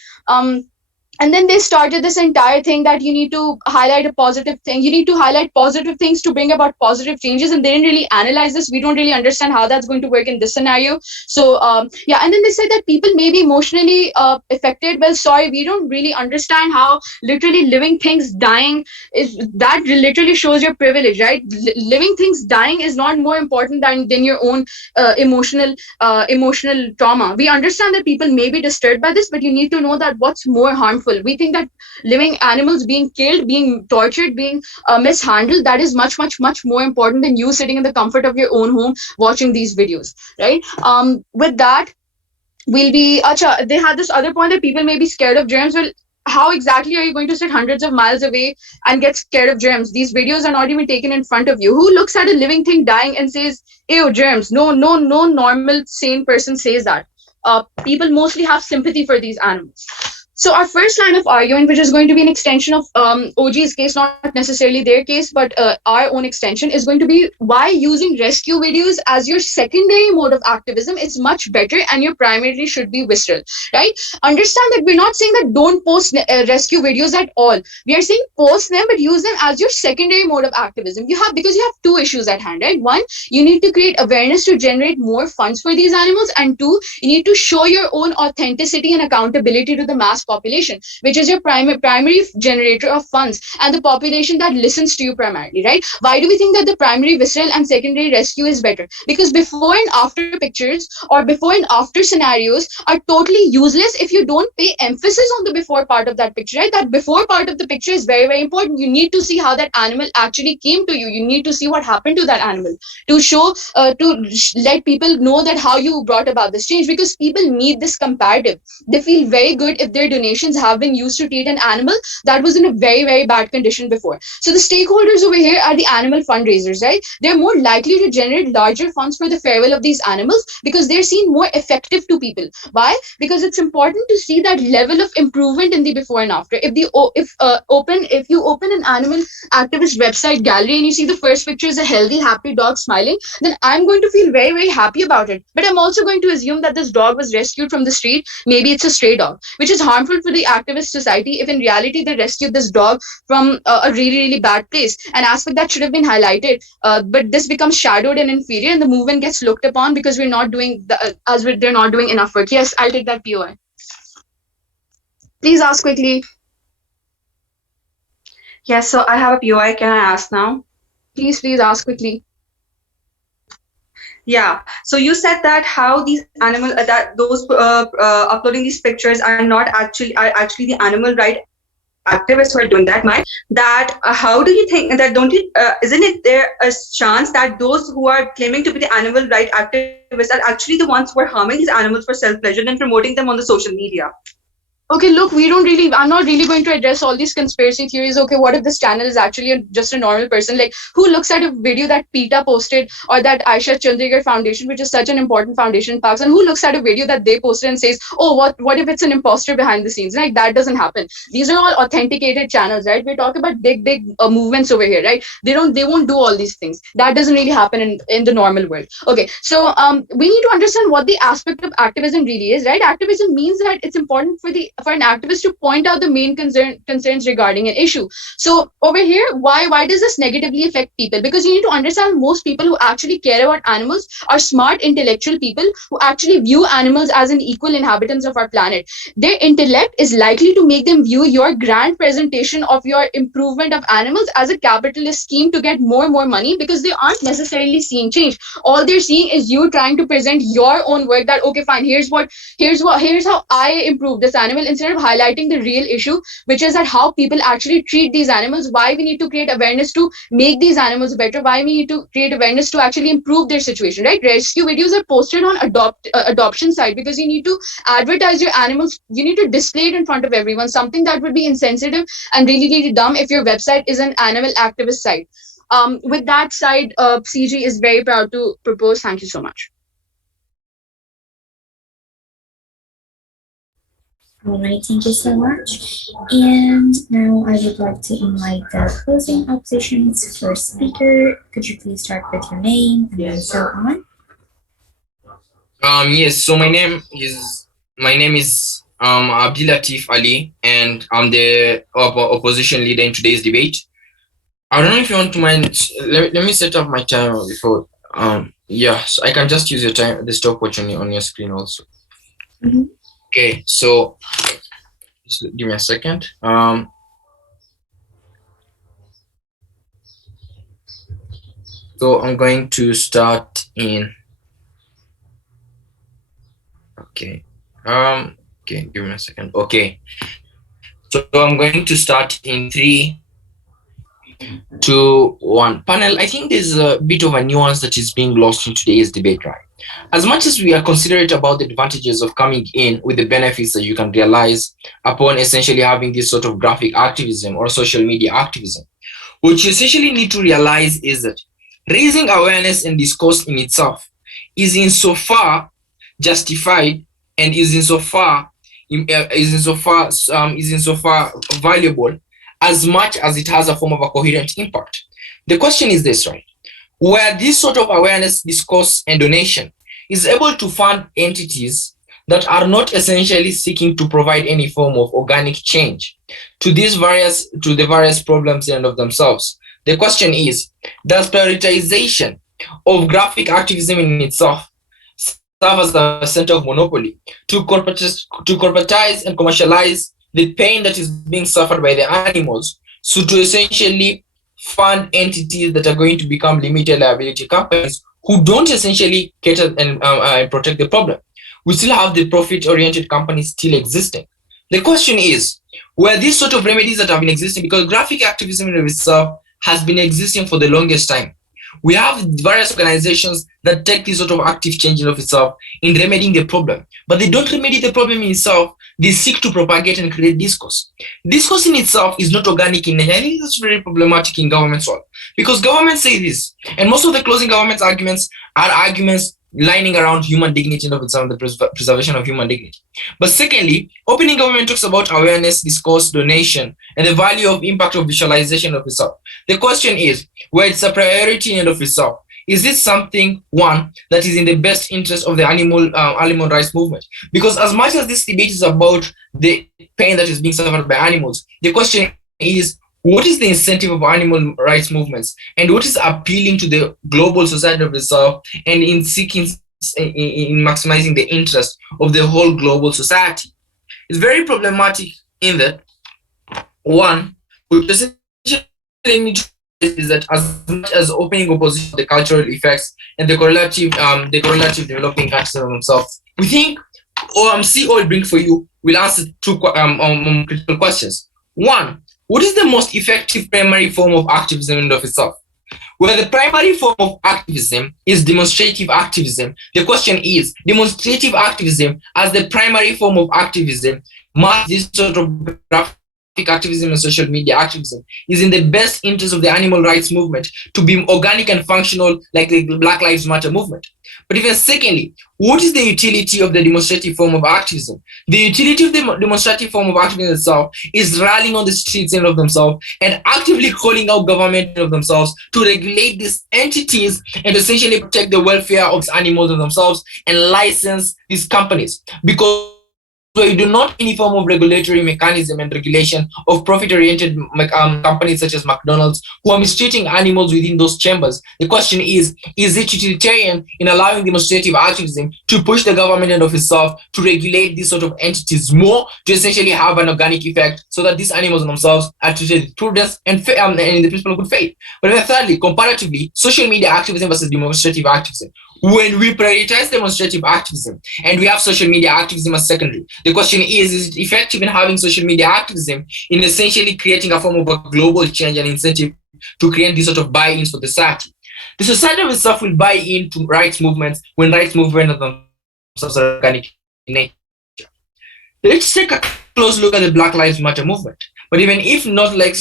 And then they started this entire thing that you need to highlight a positive thing. You need to highlight positive things to bring about positive changes. And they didn't really analyze this. We don't really understand how that's going to work in this scenario. So, yeah. And then they said that people may be emotionally affected. Well, sorry, we don't really understand how literally living things dying that literally shows your privilege, right? Living things dying is not more important than your own emotional trauma. We understand that people may be disturbed by this, but you need to know that what's more harmful. We think that living animals being killed, being tortured, being mishandled, that is much, much, much more important than you sitting in the comfort of your own home watching these videos, right? With that, they had this other point that people may be scared of germs. Well, how exactly are you going to sit hundreds of miles away and get scared of germs? These videos are not even taken in front of you. Who looks at a living thing dying and says, ew, germs? No normal, sane person says that. People mostly have sympathy for these animals. So our first line of argument, which is going to be an extension of OG's case, not necessarily their case, but our own extension, is going to be why using rescue videos as your secondary mode of activism is much better and your primary should be visceral, right? Understand that we're not saying that don't post rescue videos at all. We are saying post them, but use them as your secondary mode of activism. Because you have two issues at hand, right? One, you need to create awareness to generate more funds for these animals, and two, you need to show your own authenticity and accountability to the mass population, which is your primary generator of funds and the population that listens to you primarily, right? Why do we think that the primary visceral and secondary rescue is better? Because before and after pictures or before and after scenarios are totally useless if you don't pay emphasis on the before part of that picture, right? That before part of the picture is very, very important. You need to see how that animal actually came to you. You need to see what happened to that animal to show, let people know that how you brought about this change, because people need this comparative. They feel very good if they're donations have been used to treat an animal that was in a very, very bad condition before. So the stakeholders over here are the animal fundraisers, right? They're more likely to generate larger funds for the farewell of these animals because they're seen more effective to people. Why? Because it's important to see that level of improvement in the before and after. If you open an animal activist website gallery and you see the first picture is a healthy, happy dog smiling, then I'm going to feel very, very happy about it. But I'm also going to assume that this dog was rescued from the street. Maybe it's a stray dog, which is harmful for the activist society if in reality they rescued this dog from a really, really bad place. An aspect that should have been highlighted, but this becomes shadowed and inferior, and the movement gets looked upon because we're not doing they're not doing enough work. Yes, I'll take that POI. Please ask quickly. Yes, so I have a POI. Can I ask now? Please ask quickly. Yeah. So you said that how these animal that those uploading these pictures are actually the animal right activists who are doing that. How do you think that? Don't you isn't it there a chance that those who are claiming to be the animal right activists are actually the ones who are harming these animals for self pleasure and promoting them on the social media? Okay, look, I'm not really going to address all these conspiracy theories. Okay, what if this channel is actually just a normal person? Like, who looks at a video that PETA posted or that Aisha Chandigarh Foundation, which is such an important foundation in Pakistan, who looks at a video that they posted and says, oh, what if it's an imposter behind the scenes? Like, that doesn't happen. These are all authenticated channels, right? We're talking about big movements over here, right? They won't do all these things. That doesn't really happen in the normal world. Okay, so we need to understand what the aspect of activism really is, right? Activism means that it's important for an activist to point out the main concerns regarding an issue. So over here, why does this negatively affect people? Because you need to understand most people who actually care about animals are smart, intellectual people who actually view animals as an equal inhabitants of our planet. Their intellect is likely to make them view your grand presentation of your improvement of animals as a capitalist scheme to get more and more money, because they aren't necessarily seeing change. All they're seeing is you trying to present your own work that, okay, fine, here's how I improve this animal, instead of highlighting the real issue, which is that how people actually treat these animals, why we need to create awareness to make these animals better, why we need to create awareness to actually improve their situation, right? Rescue videos are posted on adoption site because you need to advertise your animals, you need to display it in front of everyone, something that would be insensitive and really, really dumb if your website is an animal activist site. With that side, CG is very proud to propose. Thank you so much. All right, thank you so much. And now I would like to invite the closing opposition's first speaker. Could you please start with your name and then so on? Yes. So my name is Abdilatif Ali, and I'm the opposition leader in today's debate. I don't know if you want to mind. Let me set up my timer before. Yeah, so I can just use your time, the stopwatch on your screen also. Mm-hmm. Okay, so just give me a second. So I'm going to start in. Okay. Okay, give me a second. Okay. So I'm going to start in 3, 2, 1. Panel, I think there's a bit of a nuance that is being lost in today's debate, right? As much as we are considerate about the advantages of coming in with the benefits that you can realize upon essentially having this sort of graphic activism or social media activism, what you essentially need to realize is that raising awareness and discourse in itself is insofar justified and is insofar valuable as much as it has a form of a coherent impact. The question is this, right? Where this sort of awareness, discourse, and donation is able to fund entities that are not essentially seeking to provide any form of organic change to the various problems in and of themselves. The question is, does prioritization of graphic activism in itself serve as a center of monopoly to corporatize and commercialize the pain that is being suffered by the animals, so to essentially fund entities that are going to become limited liability companies who don't essentially cater and protect the problem? We still have the profit-oriented companies still existing. The question is, were these sort of remedies that have been existing, because graphic activism in itself has been existing for the longest time. We have various organizations that take this sort of active change in of itself in remedying the problem. But they don't remedy the problem in itself. They seek to propagate and create discourse. Discourse in itself is not organic in nature. I think that's very problematic in government's world. Because governments say this, and most of the closing government's arguments are arguments lining around human dignity and of itself, the preservation of human dignity. But secondly, opening government talks about awareness, discourse, donation, and the value of impact of visualization of itself. The question is, where it's a priority in and of itself, is this something, one, that is in the best interest of the animal rights movement? Because as much as this debate is about the pain that is being suffered by animals, the question is, what is the incentive of animal rights movements, and what is appealing to the global society of itself, and in seeking, in maximizing the interest of the whole global society? It's very problematic in that, one, we essentially need to is that as much as opening opposition to the cultural effects and the correlative developing countries themselves, we think CEO will bring for you will answer two critical questions. One, what is the most effective primary form of activism in and of itself? Where the primary form of activism is demonstrative activism, the question is, demonstrative activism as the primary form of activism, must this sort of graphic activism and social media activism is in the best interest of the animal rights movement to be organic and functional like the Black Lives Matter movement? But even secondly, what is the utility of the demonstrative form of activism? The utility of the demonstrative form of activism itself is rallying on the streets in of themselves and actively calling out government of themselves to regulate these entities and essentially protect the welfare of animals of themselves and license these companies. Because we do not any form of regulatory mechanism and regulation of profit-oriented companies such as McDonald's who are mistreating animals within those chambers. The question is it utilitarian in allowing demonstrative activism to push the government and of itself to regulate these sort of entities more to essentially have an organic effect so that these animals themselves are treated with prudence and in the principle of good faith? But then thirdly, comparatively, social media activism versus demonstrative activism. When we prioritize demonstrative activism and we have social media activism as secondary, the question is it effective in having social media activism in essentially creating a form of a global change and incentive to create this sort of buy-ins for the society? The society of itself will buy into rights movements when rights movements themselves are organic in nature. Let's take a close look at the Black Lives Matter movement. But even if not like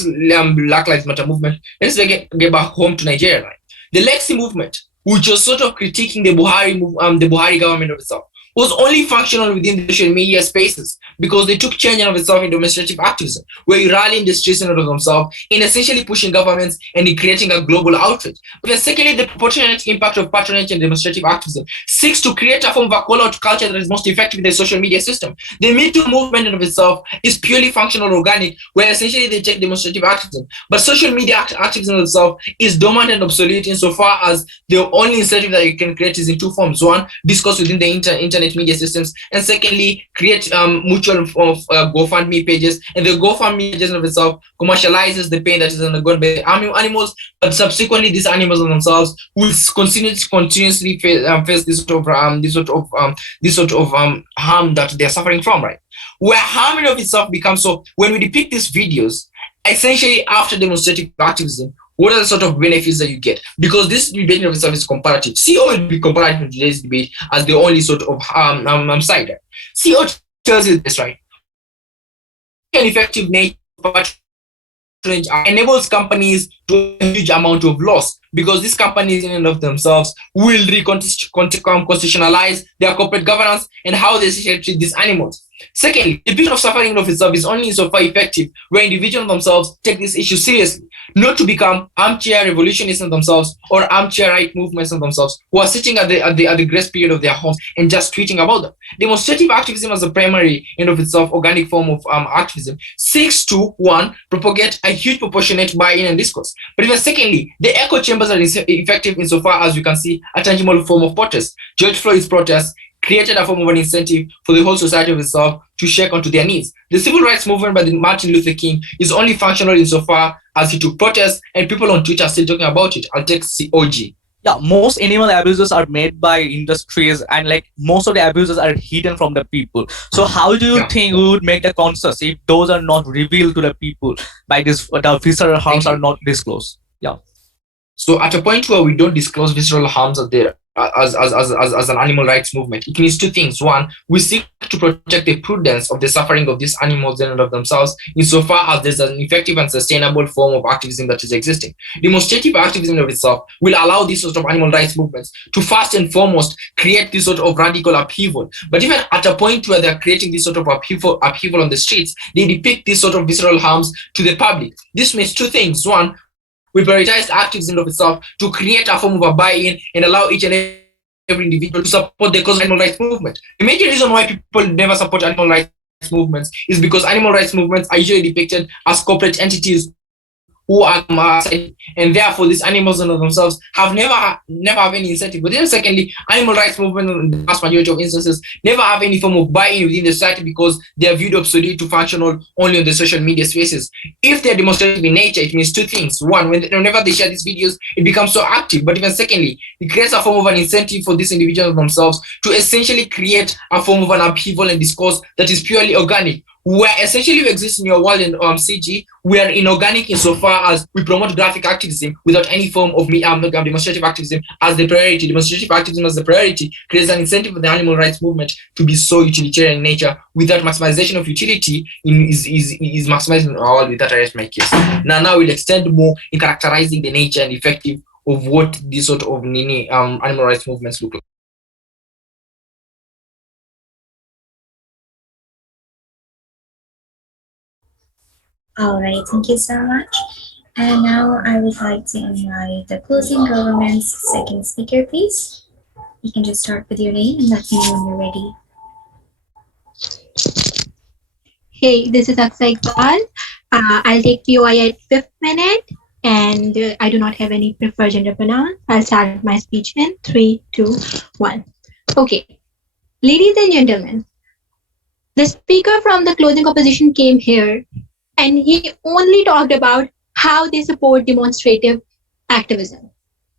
Black Lives Matter movement, let's get back home to Nigeria. Right? The Lexi movement, which was sort of critiquing the Buhari government of itself, was only functional within the social media spaces because they took change of itself in demonstrative activism, where you rally in the streets and of themselves in essentially pushing governments and in creating a global outrage. But then secondly, the proportionate impact of patronage and demonstrative activism seeks to create a form of a call-out culture that is most effective in the social media system. The Me Too movement in of itself is purely functional organic, where essentially they take demonstrative activism. But social media activism itself is dormant and obsolete insofar as the only incentive that you can create is in two forms. One, discourse within the internet media systems, and secondly, create mutual GoFundMe pages, and the GoFundMe pages of itself commercializes the pain that is undergone by the animals, but subsequently these animals themselves will continuously face this sort of harm that they are suffering from, right? Where harm in of itself becomes so when we depict these videos, essentially after demonstrative activism, what are the sort of benefits that you get? Because this debate of itself is comparative. CO will be comparative in today's debate as the only sort of side. CO tells you this, right? An effective nature enables companies to a huge amount of loss because these companies in and of themselves will constitutionalize their corporate governance and how they treat these animals. Secondly, the picture of suffering of itself is only so far effective where individuals themselves take this issue seriously, not to become armchair revolutionists in themselves or armchair right movements in themselves who are sitting at the grace period of their homes and just tweeting about them. Demonstrative activism as a primary in of itself organic form of activism seeks to, one, propagate a huge proportionate buy-in and discourse. But even secondly, the echo chambers are effective insofar as you can see a tangible form of protest. George Floyd's protest created a form of an incentive for the whole society of itself to shake onto their needs. The civil rights movement by Martin Luther King is only functional insofar as he took protests and people on Twitter are still talking about it. I'll take COG. Yeah, most animal abuses are made by industries and like most of the abuses are hidden from the people. So how do you think we would make the conscious if those are not revealed to the people by this, the visceral harms are not disclosed? Yeah. So at a point where we don't disclose visceral harms of the as an animal rights movement, it means two things. One, we seek to protect the prudence of the suffering of these animals in and of themselves, insofar as there's an effective and sustainable form of activism that is existing. Demonstrative activism of itself will allow these sort of animal rights movements to first and foremost create this sort of radical upheaval. But even at a point where they're creating this sort of upheaval on the streets, they depict these sort of visceral harms to the public. This means two things. One, we prioritize activism of itself to create a form of a buy-in and allow each and every individual to support the cause of animal rights movement. The major reason why people never support animal rights movements is because animal rights movements are usually depicted as corporate entities who are and therefore these animals in themselves have never have any incentive. But then secondly, animal rights movement in the vast majority of instances never have any form of buy-in within the society because they are viewed obsolete to function only on the social media spaces. If they're demonstrative in nature, it means two things. One, whenever they share these videos, it becomes so active. But even secondly, it creates a form of an incentive for these individuals themselves to essentially create a form of an upheaval and discourse that is purely organic, where essentially we exist in your world in CG, we are inorganic insofar as we promote graphic activism without any form of demonstrative activism as the priority. Demonstrative activism as the priority creates an incentive for the animal rights movement to be so utilitarian in nature, without maximization of utility is maximizing our world. With that, I rest my case. Now we'll extend more in characterizing the nature and effective of what these sort of animal rights movements look like. All right, thank you so much. And now I would like to invite the closing government's second speaker, please. You can just start with your name and let me know when you're ready. Hey, this is Akshay Iqbal. I'll take POI at 5th minute, and I do not have any preferred gender pronoun. I'll start my speech in 3, 2, 1. Okay, ladies and gentlemen, the speaker from the closing opposition came here, and he only talked about how they support demonstrative activism.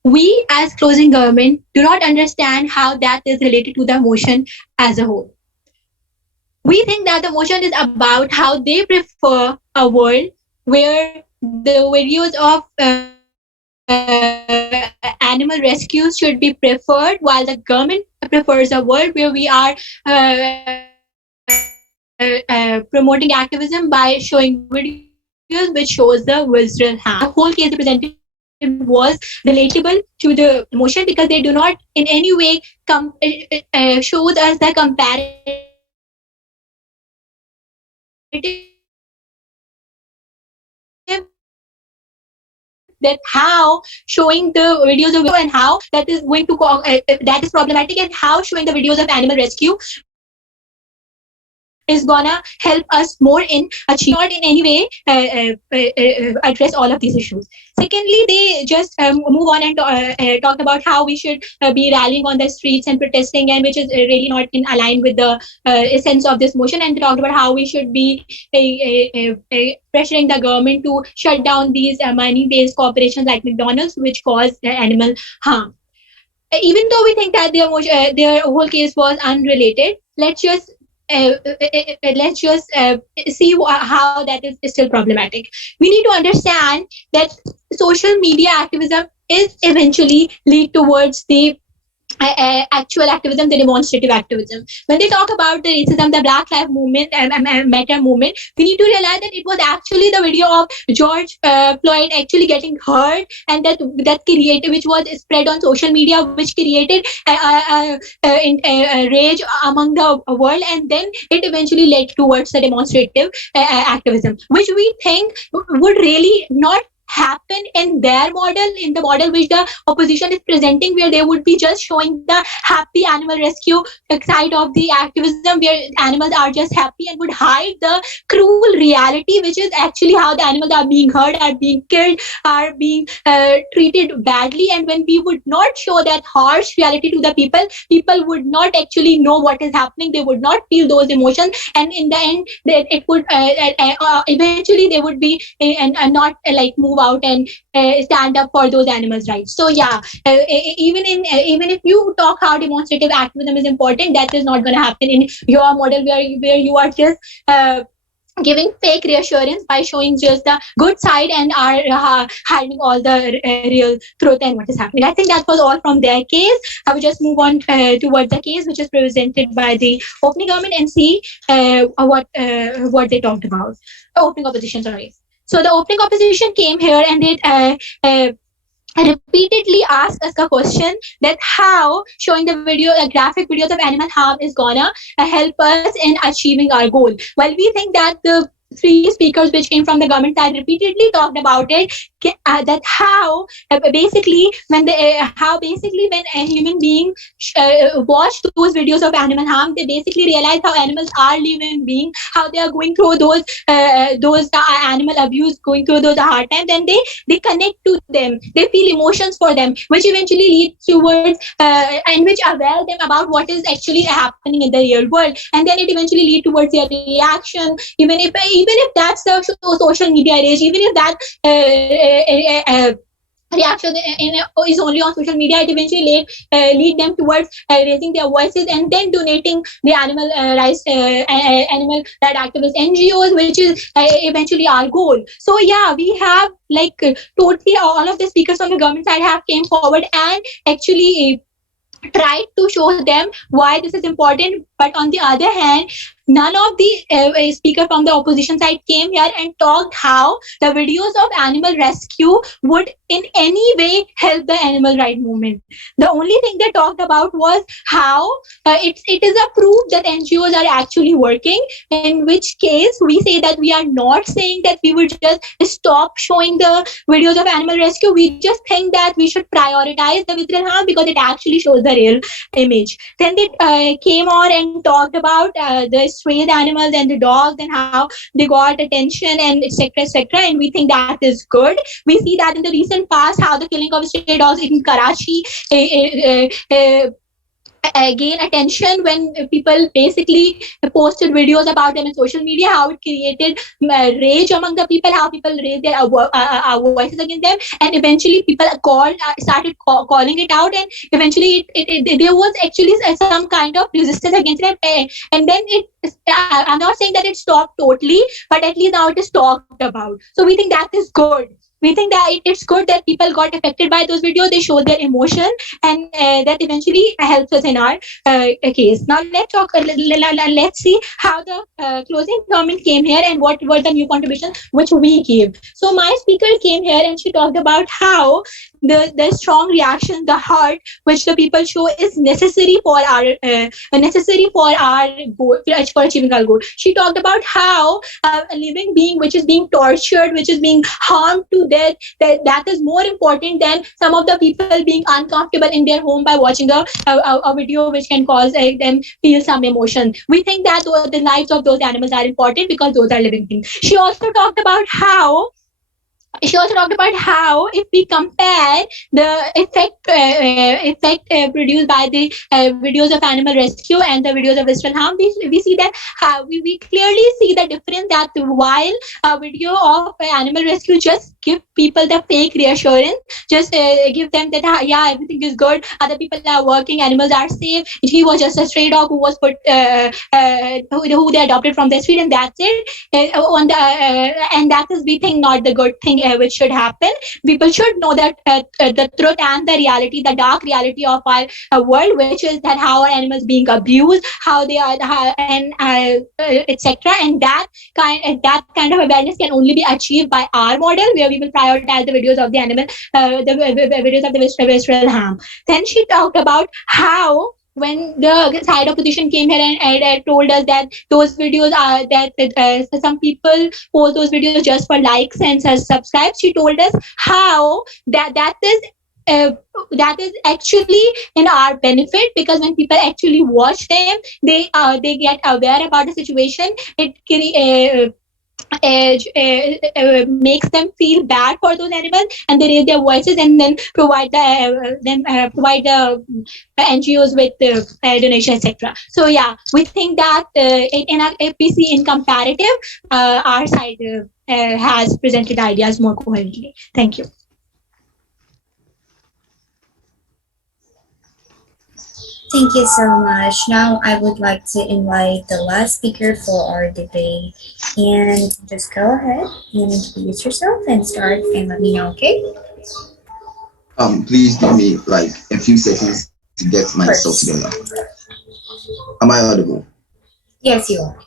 We, as closing government, do not understand how that is related to the motion as a whole. We think that the motion is about how they prefer a world where the videos of animal rescues should be preferred, while the government prefers a world where we are promoting activism by showing videos which shows the visceral harm. The whole case presented was relatable to the motion because they do not in any way shows us the comparative that how showing the videos of and how that is going to that is problematic, and how showing the videos of animal rescue is gonna help us more in achieve, not in any way address all of these issues. Secondly, they just move on and talk about how we should be rallying on the streets and protesting, and which is really not in align with the essence of this motion. And they talked about how we should be pressuring the government to shut down these money-based corporations like McDonald's, which cause animal harm. Even though we think that their whole case was unrelated, let's just see how that is still problematic. We need to understand that social media activism is eventually lead towards the actual activism, the demonstrative activism. When they talk about the racism, the Black Lives Movement and Matter movement, we need to realize that it was actually the video of George Floyd actually getting hurt, and that created, which was spread on social media, which created rage among the world, and then it eventually led towards the demonstrative activism, which we think would really not happen in their model, in the model which the opposition is presenting, where they would be just showing the happy animal rescue side of the activism, where animals are just happy, and would hide the cruel reality, which is actually how the animals are being hurt, are being killed, are being treated badly. And when we would not show that harsh reality to the people would not actually know what is happening. They would not feel those emotions, and in the end, it would eventually they would be and not like move out and stand up for those animals' rights. So yeah, even if you talk how demonstrative activism is important, that is not going to happen in your model, where you are just giving fake reassurance by showing just the good side and are hiding all the real truth and what is happening. I think that was all from their case. I will just move on towards the case which is presented by the opening government and see what they talked about. Opening opposition, sorry. So the opening opposition came here and it repeatedly asked us a question that how showing the graphic videos of animal harm is gonna help us in achieving our goal. Well, we think that the three speakers which came from the government side repeatedly talked about it, that how basically when a human being watch those videos of animal harm, they basically realize how animals are living beings, how they are going through those animal abuse, going through those hard times, and they connect to them, they feel emotions for them, which eventually leads towards and which aware them about what is actually happening in the real world, and then it eventually lead towards their reaction, even if that's the social media age, even if that reaction is only on social media, it eventually lead them towards raising their voices and then donating the animal right activist NGOs, which is eventually our goal. So yeah, we have totally all of the speakers on the government side have came forward and actually tried to show them why this is important. But on the other hand, none of the speaker from the opposition side came here and talked how the videos of animal rescue would in any way help the animal right movement. The only thing they talked about was how it is a proof that NGOs are actually working, in which case we say that we are not saying that we would just stop showing the videos of animal rescue. We just think that we should prioritize the visceral harm because it actually shows the real image. Then they came on and talked about the stray animals and the dogs and how they got attention and etc. And we think that is good. We see that in the recent past how the killing of stray dogs in Karachi gain attention when people basically posted videos about them in social media, how it created rage among the people, how people raised their voices against them, and eventually people started calling it out, and eventually there was actually some kind of resistance against it, and then I'm not saying that it stopped totally, but at least now it is talked about. So we think that is good. We think that it's good that people got affected by those videos. They show their emotion, and that eventually helps us in our case. Now let's talk. Let's see how the closing government came here and what were the new contributions which we gave. So my speaker came here and she talked about how the strong reaction, the heart which the people show is necessary for our goal, for achieving our goal. She talked about how a living being which is being tortured, which is being harmed to death, that is more important than some of the people being uncomfortable in their home by watching a video which can cause them feel some emotion. We think that the lives of those animals are important because those are living things. She also talked about how if we compare the effect produced by the videos of animal rescue and the videos of visceral harm, we see that we clearly see the difference, that while a video of animal rescue just give people the fake reassurance, just give them that yeah, everything is good, other people are working, animals are safe, he was just a stray dog who was put who they adopted from the street, and that's it. And that is, we think, not the good thing which should happen. People should know that the truth and the reality, the dark reality of our world, which is that how are animals being abused, how they are, and etc. And that kind of awareness can only be achieved by our model, where we will prioritize the videos of the animal, the videos of the visceral harm. Then she talked about how when the side opposition came here and told us that those videos are that some people post those videos just for likes and subscribes, she told us how that is actually in our benefit, because when people actually watch them, they get aware about the situation. It makes them feel bad for those animals, and they raise their voices and then provide the NGOs with donation, etc. So yeah, we think that if we see in comparative, our side has presented ideas more coherently. Thank you. Thank you so much. Now I would like to invite the last speaker for our debate. And just go ahead and introduce yourself and start and let me know, okay? Please give me like a few seconds to get myself First. together. Am I audible? Yes, you are.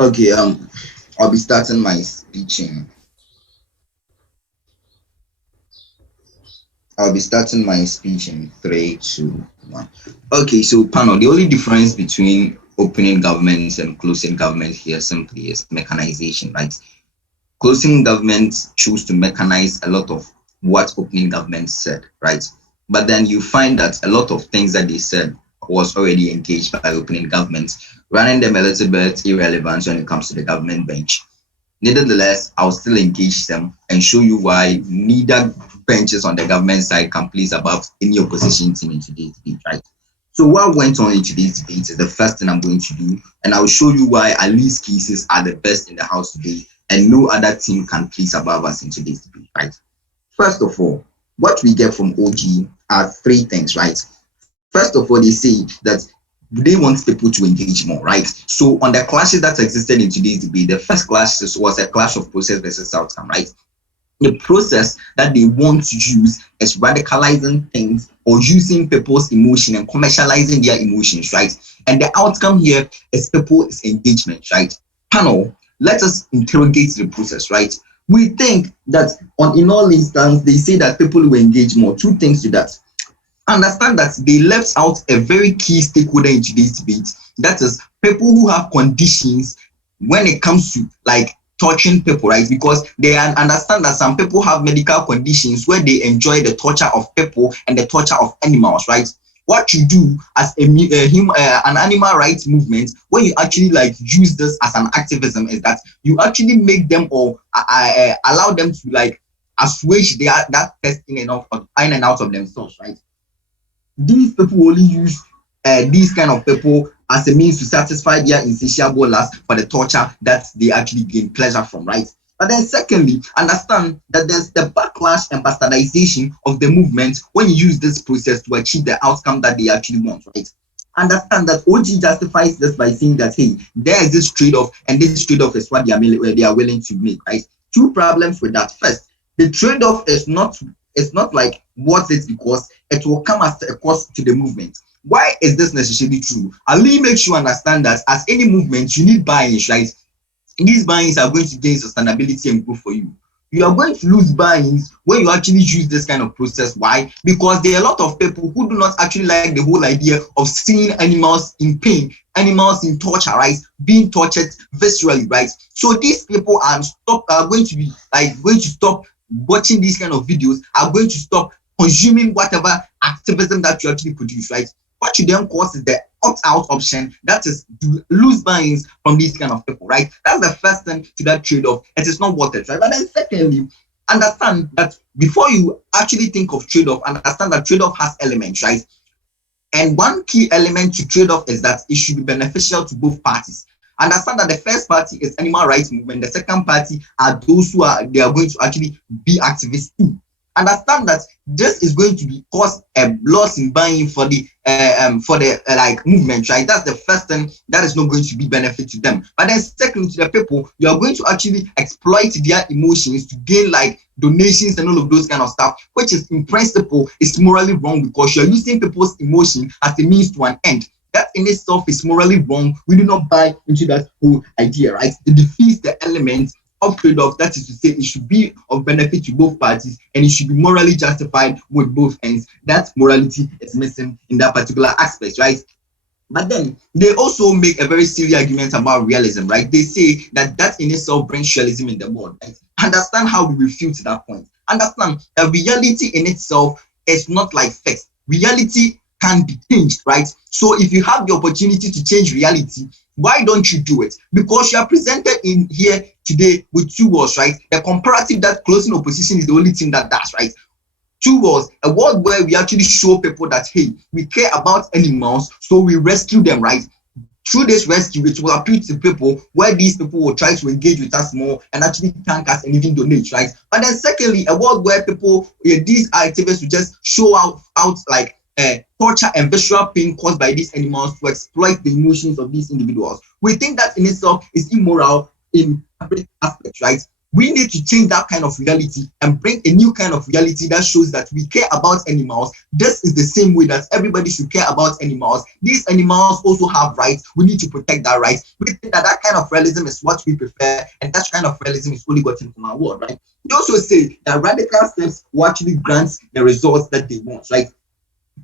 Okay, I'll be starting my speech in three, two, one. Okay, so panel, the only difference between opening governments and closing governments here simply is mechanization, right? Closing governments choose to mechanize a lot of what opening governments said, right? But then you find that a lot of things that they said was already engaged by opening governments, running them a little bit irrelevant when it comes to the government bench. Nevertheless, I'll still engage them and show you why neither benches on the government side can place above any opposition team in today's debate, right? So what went on in today's debate is the first thing I'm going to do, and I'll show you why Ali's cases are the best in the house today, and no other team can place above us in today's debate, right? First of all, what we get from OG are three things, right? First of all, they say that they want people to engage more, right? So on the clashes that existed in today's debate, the first clash was a clash of process versus outcome, right? The process that they want to use is radicalizing things or using people's emotion and commercializing their emotions, right? And the outcome here is people's engagement, right? Panel, let us interrogate the process, right? We think that in all instances, they say that people will engage more. Two things to that. Understand that they left out a very key stakeholder in today's debate. That is people who have conditions when it comes to like torturing people, right? Because they understand that some people have medical conditions where they enjoy the torture of people and the torture of animals, right? What you do as an animal rights movement, when you actually like use this as an activism, is that you actually make them or allow them to like assuage that testing in and out of themselves, right? These people only use these kind of people as a means to satisfy their insatiable lust for the torture that they actually gain pleasure from, right? But then secondly, understand that there's the backlash and bastardization of the movement when you use this process to achieve the outcome that they actually want, right? Understand that OG justifies this by saying that, hey, there is this trade-off, and this trade-off is what they are willing to make, right? Two problems with that. First, the trade-off is not like worth it because it will come at a cost to the movement. Why is this necessarily true? Ali makes you understand that as any movement, you need buy-ins, right? These buy-ins are going to gain sustainability and growth for you. You are going to lose buy-ins when you actually use this kind of process. Why? Because there are a lot of people who do not actually like the whole idea of seeing animals in pain, animals in torture, right? Being tortured viscerally, right? So these people are going to stop watching these kind of videos, are going to stop consuming whatever activism that you actually produce, right? What you then cause is the opt-out option, that is to lose buy-ins from these kind of people, right? That's the first thing to that trade-off. It is not worth it, right? But then secondly, understand that before you actually think of trade-off, understand that trade-off has elements, right? And one key element to trade-off is that it should be beneficial to both parties. Understand that the first party is animal rights movement. The second party are those who are going to actually be activists too. Understand that this is going to be cause a loss in buying for the movement, right? That's the first thing that is not going to be benefit to them. But then second, to the people, you are going to actually exploit their emotions to gain like donations and all of those kind of stuff, which is in principle is morally wrong because you're using people's emotion as a means to an end. That in itself is morally wrong. We do not buy into that whole idea, right? It defeats the element of trade-off. That is to say, it should be of benefit to both parties and it should be morally justified with both ends. That morality is missing in that particular aspect, right? But then they also make a very silly argument about realism, right? They say that in itself brings realism in the world, right? Understand how we refute that point. Understand that reality in itself is not like fixed. Reality can be changed, right? So if you have the opportunity to change reality, why don't you do it? Because you are presented in here today with two words, right? The comparative that closing opposition is the only thing that does, right? Two words, a world where we actually show people that, hey, we care about animals, so we rescue them, right? through this rescue, it will appeal to people where these people will try to engage with us more and actually thank us and even donate, right? But then secondly, a world where people, these activists will just show out like torture and visual pain caused by these animals to exploit the emotions of these individuals. We think that in itself is immoral in every aspect, right? We need to change that kind of reality and bring a new kind of reality that shows that we care about animals. This is the same way that everybody should care about animals. These animals also have rights. We need to protect that right. We think that that kind of realism is what we prefer, and that kind of realism is only gotten from our world, right? We also say that radical steps will actually grant the results that they want, right?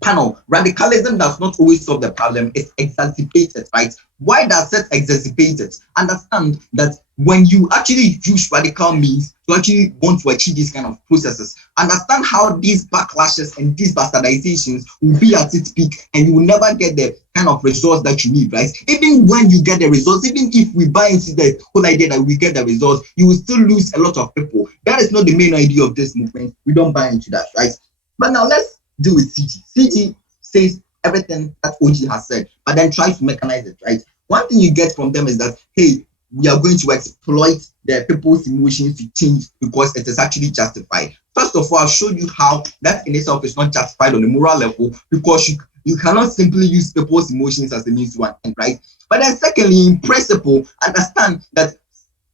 Panel, radicalism does not always solve the problem, it's exacerbated, right? Why does it exacerbate it? Understand that when you actually use radical means to actually want to achieve these kind of processes, understand how these backlashes and these bastardizations will be at its peak, and you will never get the kind of results that you need, right? Even when you get the results, even if we buy into the whole idea that we get the results, you will still lose a lot of people. That is not the main idea of this movement. We don't buy into that, right? But now let's deal with CG. CG says everything that OG has said, but then tries to mechanize it, right? One thing you get from them is that, hey, we are going to exploit the people's emotions to change because it is actually justified. First of all, I've showed you how that in itself is not justified on the moral level, because you cannot simply use people's emotions as a means to an end, right? But then secondly, in principle, understand that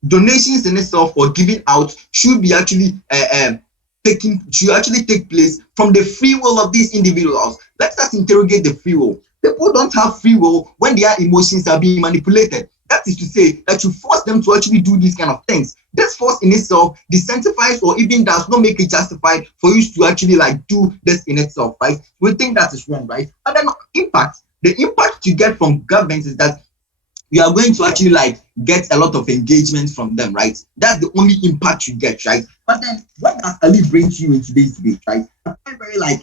donations in itself or giving out should be actually should actually take place from the free will of these individuals. Let us interrogate the free will. People don't have free will when their emotions are being manipulated. That is to say that you force them to actually do these kind of things. This force in itself disincentivize or even does not make it justified for you to actually like do this in itself, right? We think that is wrong, right? And then the impact you get from governments is that you are going to actually like get a lot of engagement from them, right? That's the only impact you get, right? But then what does Ali bring to you in today's debate, right? A very, very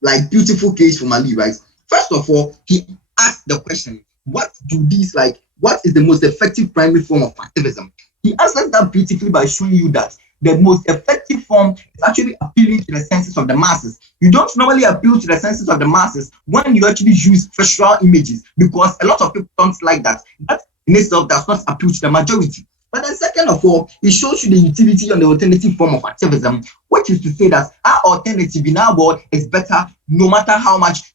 like beautiful case from Ali, right? First of all, he asked the question, what is the most effective primary form of activism? He answers that beautifully by showing you that the most effective form is actually appealing to the senses of the masses. You don't normally appeal to the senses of the masses when you actually use visual images, because a lot of people don't like that. That in itself does not appeal to the majority. But then second of all, it shows you the utility on the alternative form of activism, which is to say that our alternative in our world is better no matter how much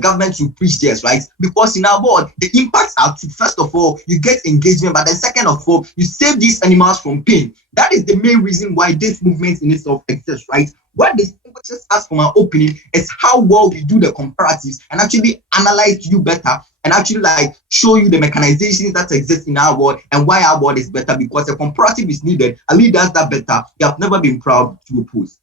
governments will preach theirs, right? Because in our world, the impacts are first of all, you get engagement, but then second of all, you save these animals from pain. That is the main reason why this movement in itself exists, right? What distinguishes us from our opening is how well we do the comparatives and actually analyze you better and actually like show you the mechanizations that exist in our world and why our world is better, because a comparative is needed. Ali does that better. You have never been proud to oppose.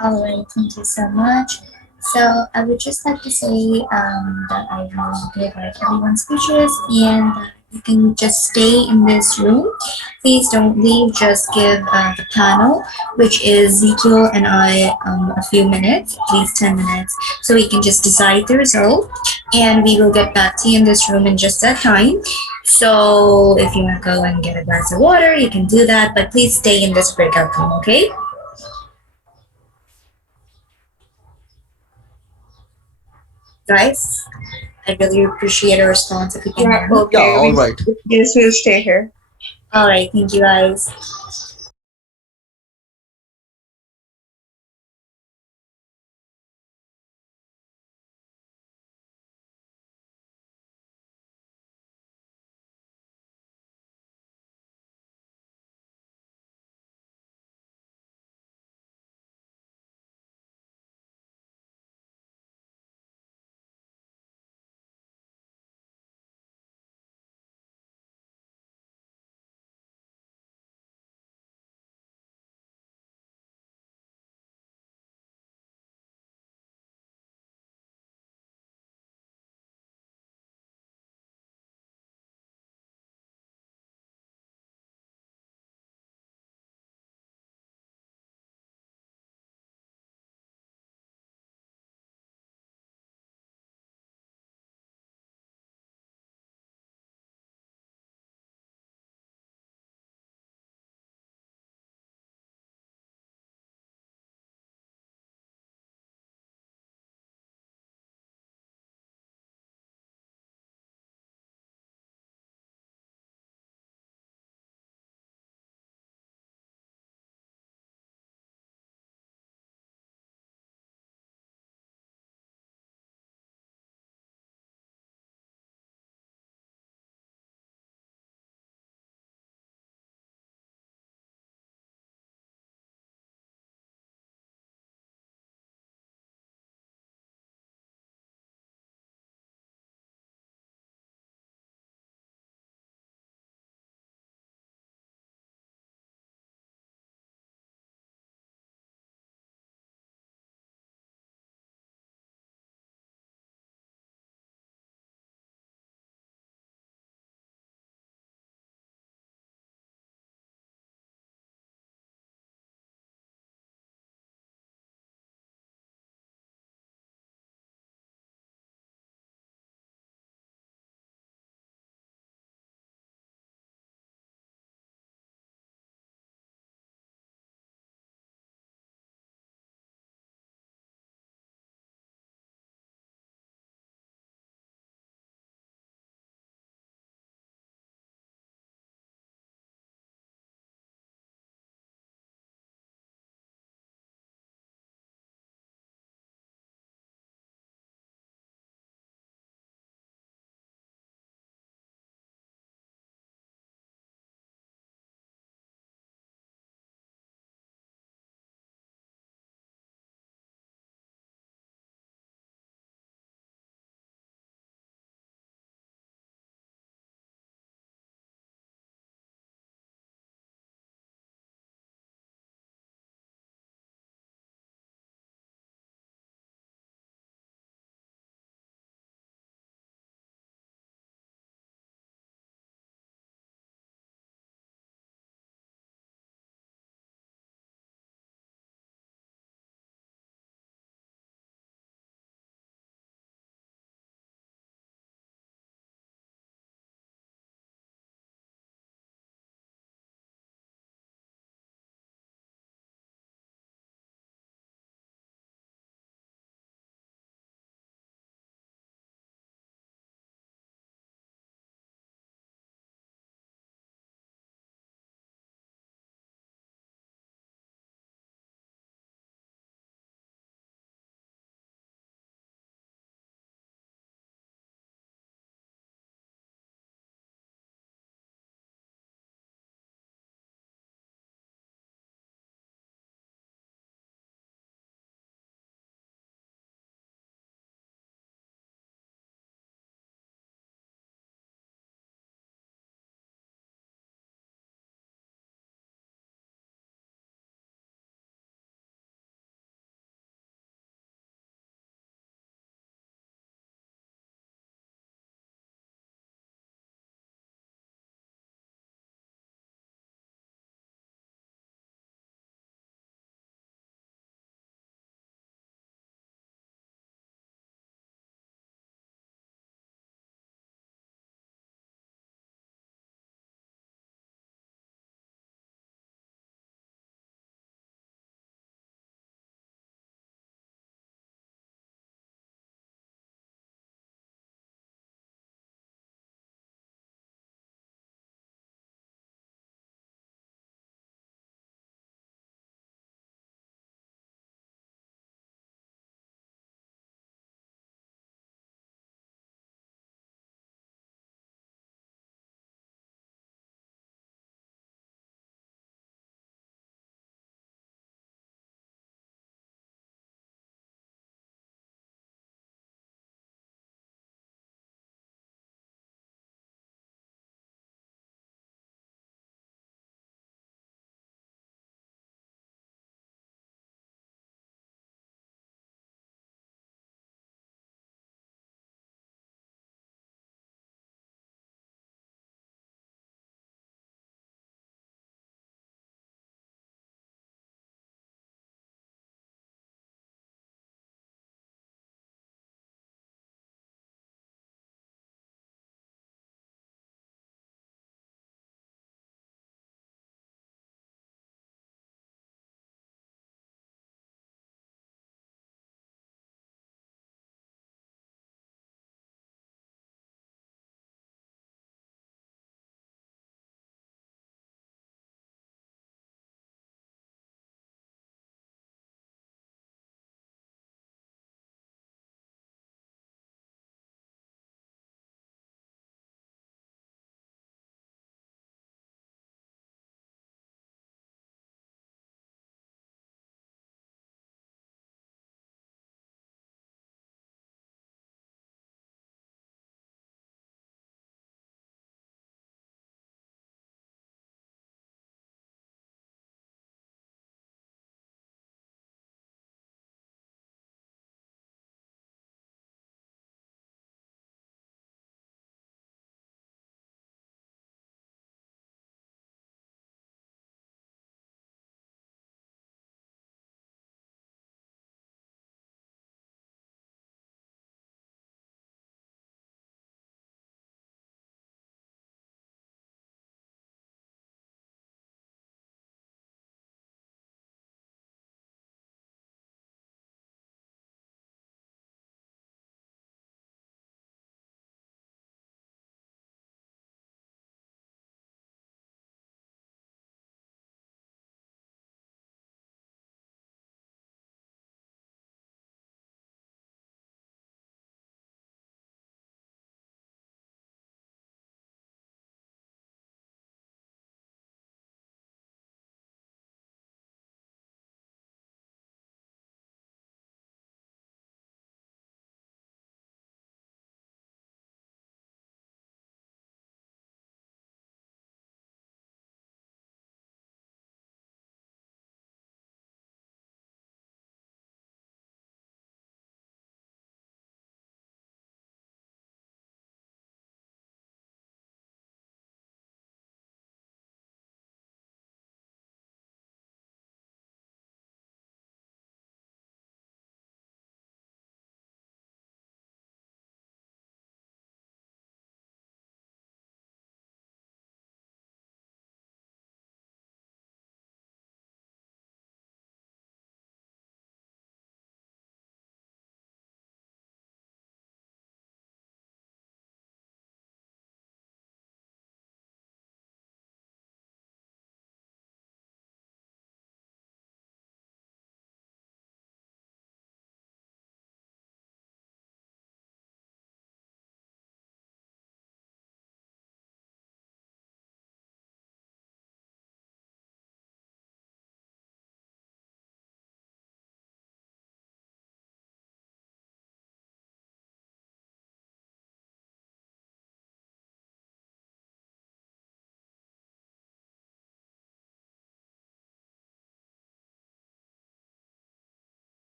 All right, thank you so much. So I would just like to say that I will give like everyone's speeches, and you can just stay in this room. Please don't leave. Just give the panel, which is Ezekiel and I, a few minutes, at least 10 minutes, so we can just decide the result, and we will get back to you in this room in just that time. So if you want to go and get a glass of water, you can do that, but please stay in this breakout room, okay? Guys, I really appreciate a response if you can Yeah, hear me. Yeah, okay. all right. Yes, we'll stay here. All right, thank you guys.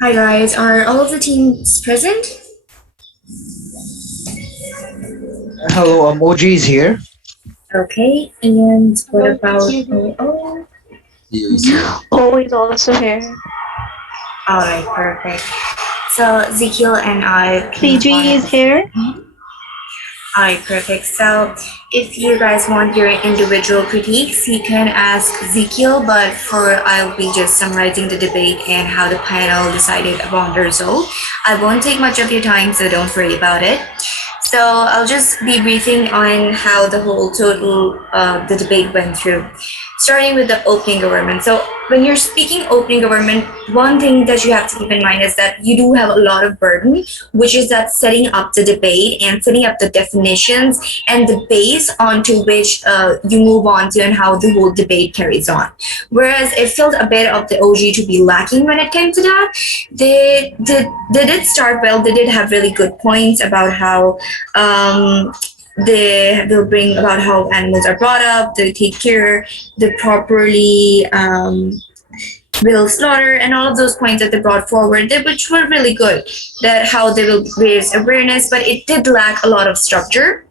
Hi guys, are all of the teams present? Hello, OG is here. Okay, and what Hello, about thank you. OO? Oh, is also here. Alright, perfect. So Ezekiel and I came CG on is it. here. Alright, perfect. So if you guys want your individual critiques, you can ask Ezekiel, but I'll be just summarizing the debate and how the panel decided upon the result. I won't take much of your time, so don't worry about it. So I'll just be briefing on how the whole the debate went through. Starting with the opening government. So when you're speaking opening government, one thing that you have to keep in mind is that you do have a lot of burden, which is that setting up the debate and setting up the definitions and the base onto which you move on to and how the whole debate carries on. Whereas it felt a bit of the OG to be lacking when it came to that. They did start well. They did have really good points about how they'll bring about how animals are brought up, they take care, they properly will slaughter, and all of those points that they brought forward, which were really good. That how they will raise awareness, but it did lack a lot of structure.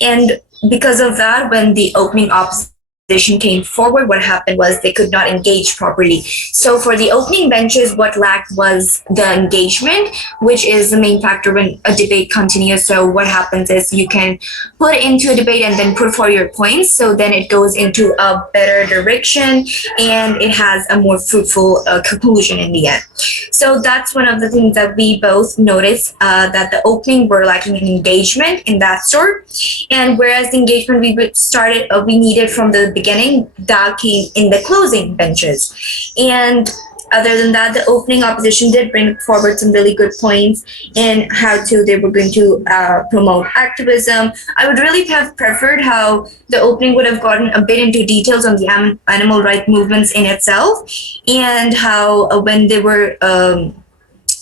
And because of that, when the opening opposition came forward, what happened was they could not engage properly. So for the opening benches, what lacked was the engagement, which is the main factor when a debate continues. So what happens is you can put into a debate and then put forward your points. So then it goes into a better direction and it has a more fruitful conclusion in the end. So that's one of the things that we both noticed, that the opening were lacking in engagement in that sort. And whereas the engagement we needed from the beginning, that came in the closing benches. And other than that, the opening opposition did bring forward some really good points in how they were going to promote activism. I would really have preferred how the opening would have gotten a bit into details on the animal rights movements in itself, and how when they were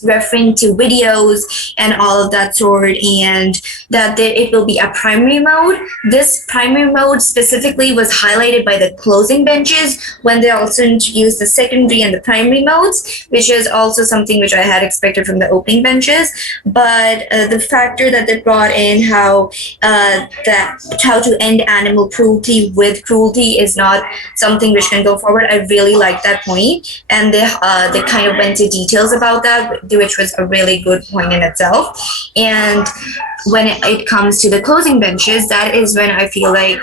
referring to videos and all of that sort, and that it will be a primary mode. This primary mode specifically was highlighted by the closing benches when they also introduced the secondary and the primary modes, which is also something which I had expected from the opening benches. But the factor that they brought in how to end animal cruelty with cruelty is not something which can go forward. I really like that point, and they kind of went into details about that, which was a really good point in itself. And when it comes to the closing benches, that is when I feel like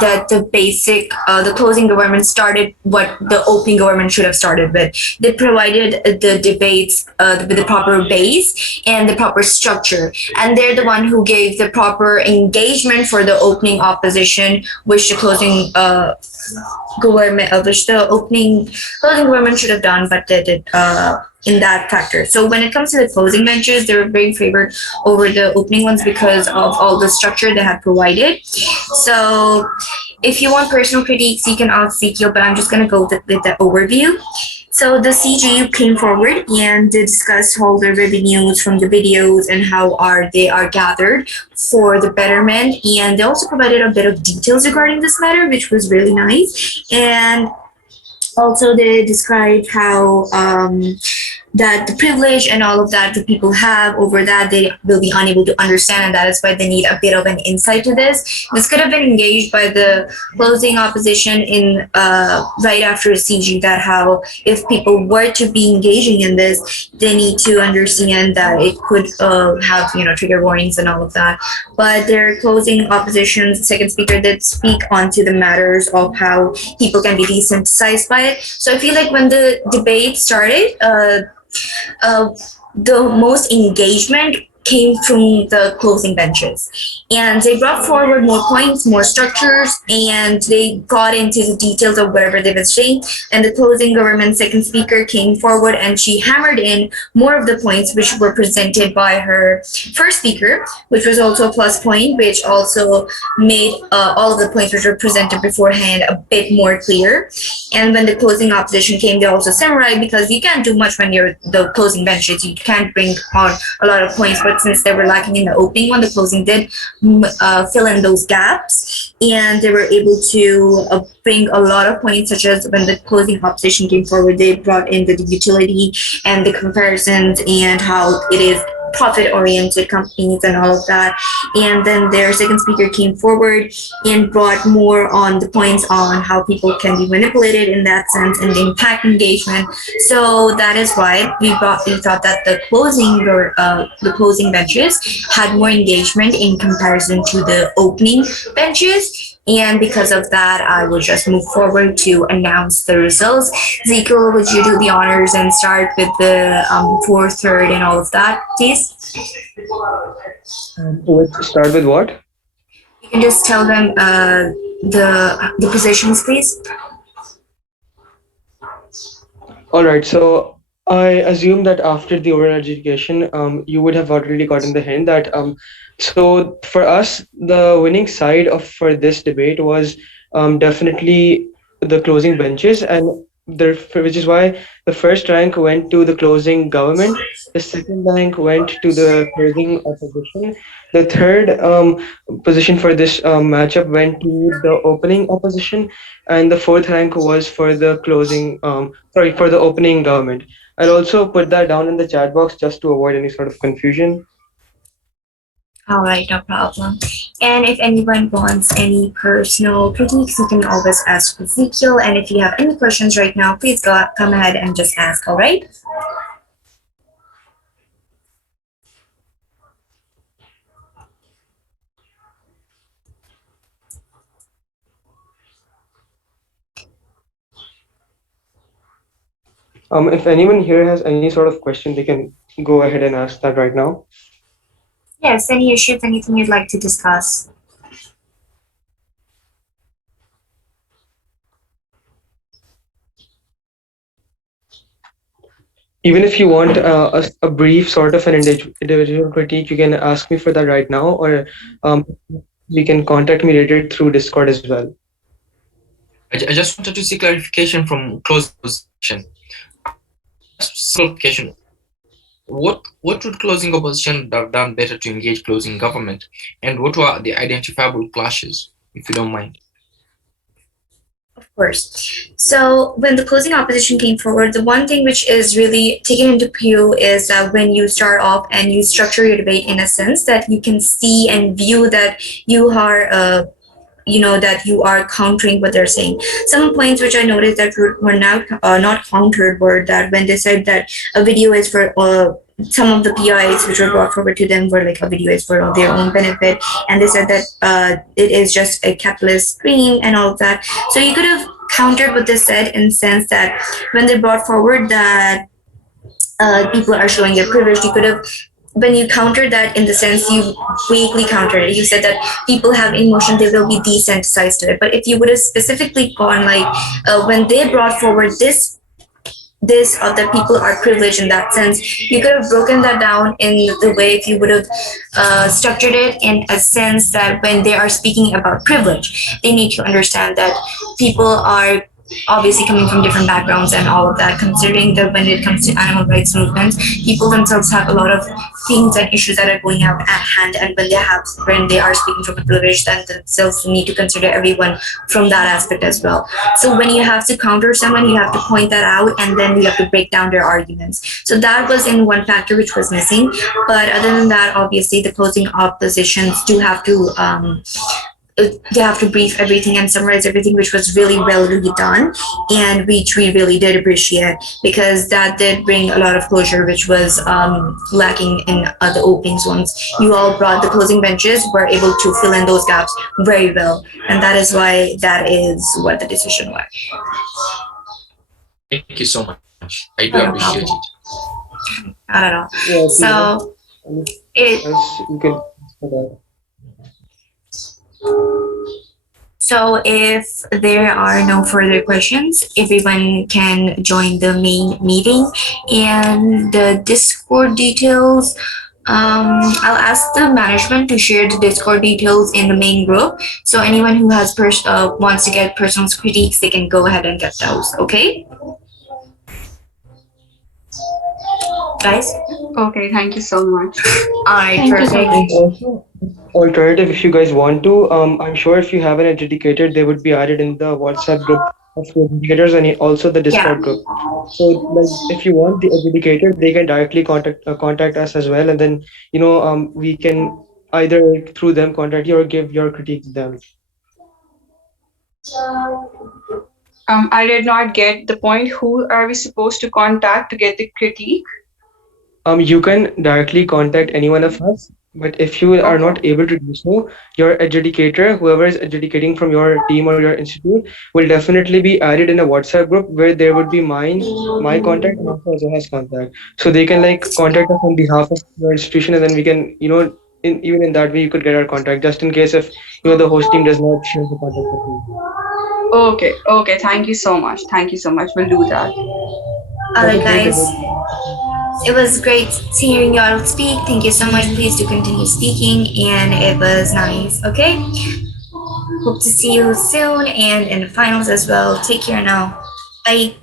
that the closing government started what the opening government should have started with. They provided the debates with the proper base and the proper structure, and they're the one who gave the proper engagement for the opening opposition, which the closing closing government should have done, but they did in that factor. So when it comes to the closing benches, they were very favored over the opening ones because of all the structure they had provided. So if you want personal critiques, you can ask Ezekiel, but I'm just going to go with the overview. So the CGU came forward and they discussed all the revenues from the videos and how they are gathered for the betterment. And they also provided a bit of details regarding this matter, which was really nice. And also they described how that the privilege and all of that the people have over that they will be unable to understand, and that is why they need a bit of an insight to this. This could have been engaged by the closing opposition in right after CG, that how if people were to be engaging in this, they need to understand that it could have trigger warnings and all of that. But their closing opposition's second speaker did speak onto the matters of how people can be desensitized by it. So I feel like when the debate started, the most engagement came from the closing benches, and they brought forward more points, more structures, and they got into the details of whatever they were saying. And the closing government second speaker came forward and she hammered in more of the points which were presented by her first speaker, which was also a plus point, which also made all of the points which were presented beforehand a bit more clear. And when the closing opposition came, they also summarized, because you can't do much when you're the closing benches. You can't bring on a lot of points, but that since they were lacking in the opening one, the closing did fill in those gaps, and they were able to bring a lot of points, such as when the closing opposition came forward, they brought in the utility and the comparisons and how it is profit-oriented companies and all of that. And then their second speaker came forward and brought more on the points on how people can be manipulated in that sense and impact engagement. So that is why we thought that the closing benches had more engagement in comparison to the opening benches. And because of that, I will just move forward to announce the results. Zico, would you do the honors and start with the fourth, third, and all of that, please? Start with what? You can just tell them the positions, please. All right. So I assume that after the oral adjudication, you would have already gotten the hint that so for us, the winning side for this debate was definitely the closing benches, and which is why the first rank went to the closing government, the second rank went to the closing opposition, the third position for this matchup went to the opening opposition, and the fourth rank was for the closing for the opening government. I'll also put that down in the chat box just to avoid any sort of confusion. All right, no problem. And if anyone wants any personal critiques, you can always ask Ezekiel. And if you have any questions right now, please come ahead and just ask, all right? If anyone here has any sort of question, they can go ahead and ask that right now. Yes, any issues, anything you'd like to discuss? Even if you want a brief sort of an individual critique, you can ask me for that right now, or you can contact me later through Discord as well. I just wanted to see clarification from closing opposition. Clarification. What would closing opposition have done better to engage closing government, and what were the identifiable clashes, if you don't mind? Of course. So when the closing opposition came forward, the one thing which is really taken into view is that when you start off and you structure your debate in a sense that you can see and view that you are that you are countering what they're saying. Some points which I noticed that were not countered were that when they said that a video is for some of the PIs which were brought forward to them were like a video is for their own benefit, and they said that it is just a capitalist screen and all of that. So you could have countered what they said in the sense that when they brought forward that people are showing their privilege, you could have, when you countered that in the sense you vaguely countered it, you said that people have emotion, they will be desensitized to it. But if you would have specifically gone like when they brought forward this that people are privileged in that sense, you could have broken that down in the way if you would have structured it in a sense that when they are speaking about privilege, they need to understand that people are obviously coming from different backgrounds and all of that, considering that when it comes to animal rights movements, people themselves have a lot of things and issues that are going out at hand, and when they are speaking from a privilege, then themselves need to consider everyone from that aspect as well. So when you have to counter someone, you have to point that out, and then you have to break down their arguments. So that was in one factor which was missing. But other than that, obviously the closing oppositions do have to they have to brief everything and summarize everything, which was really well done, and which we really did appreciate, because that did bring a lot of closure, which was lacking in the openings ones. You all brought the closing benches, were able to fill in those gaps very well, and that is why that is what the decision was. Thank you so much. I do appreciate it. Not at all. Yeah, So you can. So if there are no further questions, everyone can join the main meeting, and the Discord details, I'll ask the management to share the Discord details in the main group. So anyone who has wants to get personal critiques, they can go ahead and get those, okay? guys. Okay, thank you so much. All right, Thank you so perfect. much. Also, alternative, if you guys want to, I'm sure if you have an educator, they would be added in the WhatsApp group of the educators and also the Discord group. So, like, if you want the educator, they can directly contact us as well, and then we can either through them contact you or give your critique to them. I did not get the point. Who are we supposed to contact to get the critique? You can directly contact any one of us, but if you are not able to do so, your adjudicator, whoever is adjudicating from your team or your institute, will definitely be added in a WhatsApp group where there would be my contact and also Zoha's contact. So they can like contact us on behalf of your institution, and then we can, even in that way, you could get our contact just in case if the host team does not share the contact with you. Okay. Thank you so much. Thank you so much. We'll do that. All right, That's a great guys. debate. It was great hearing you all speak. Thank you so much. Please do continue speaking, and it was nice. Okay. Hope to see you soon and in the finals as well. Take care now. Bye.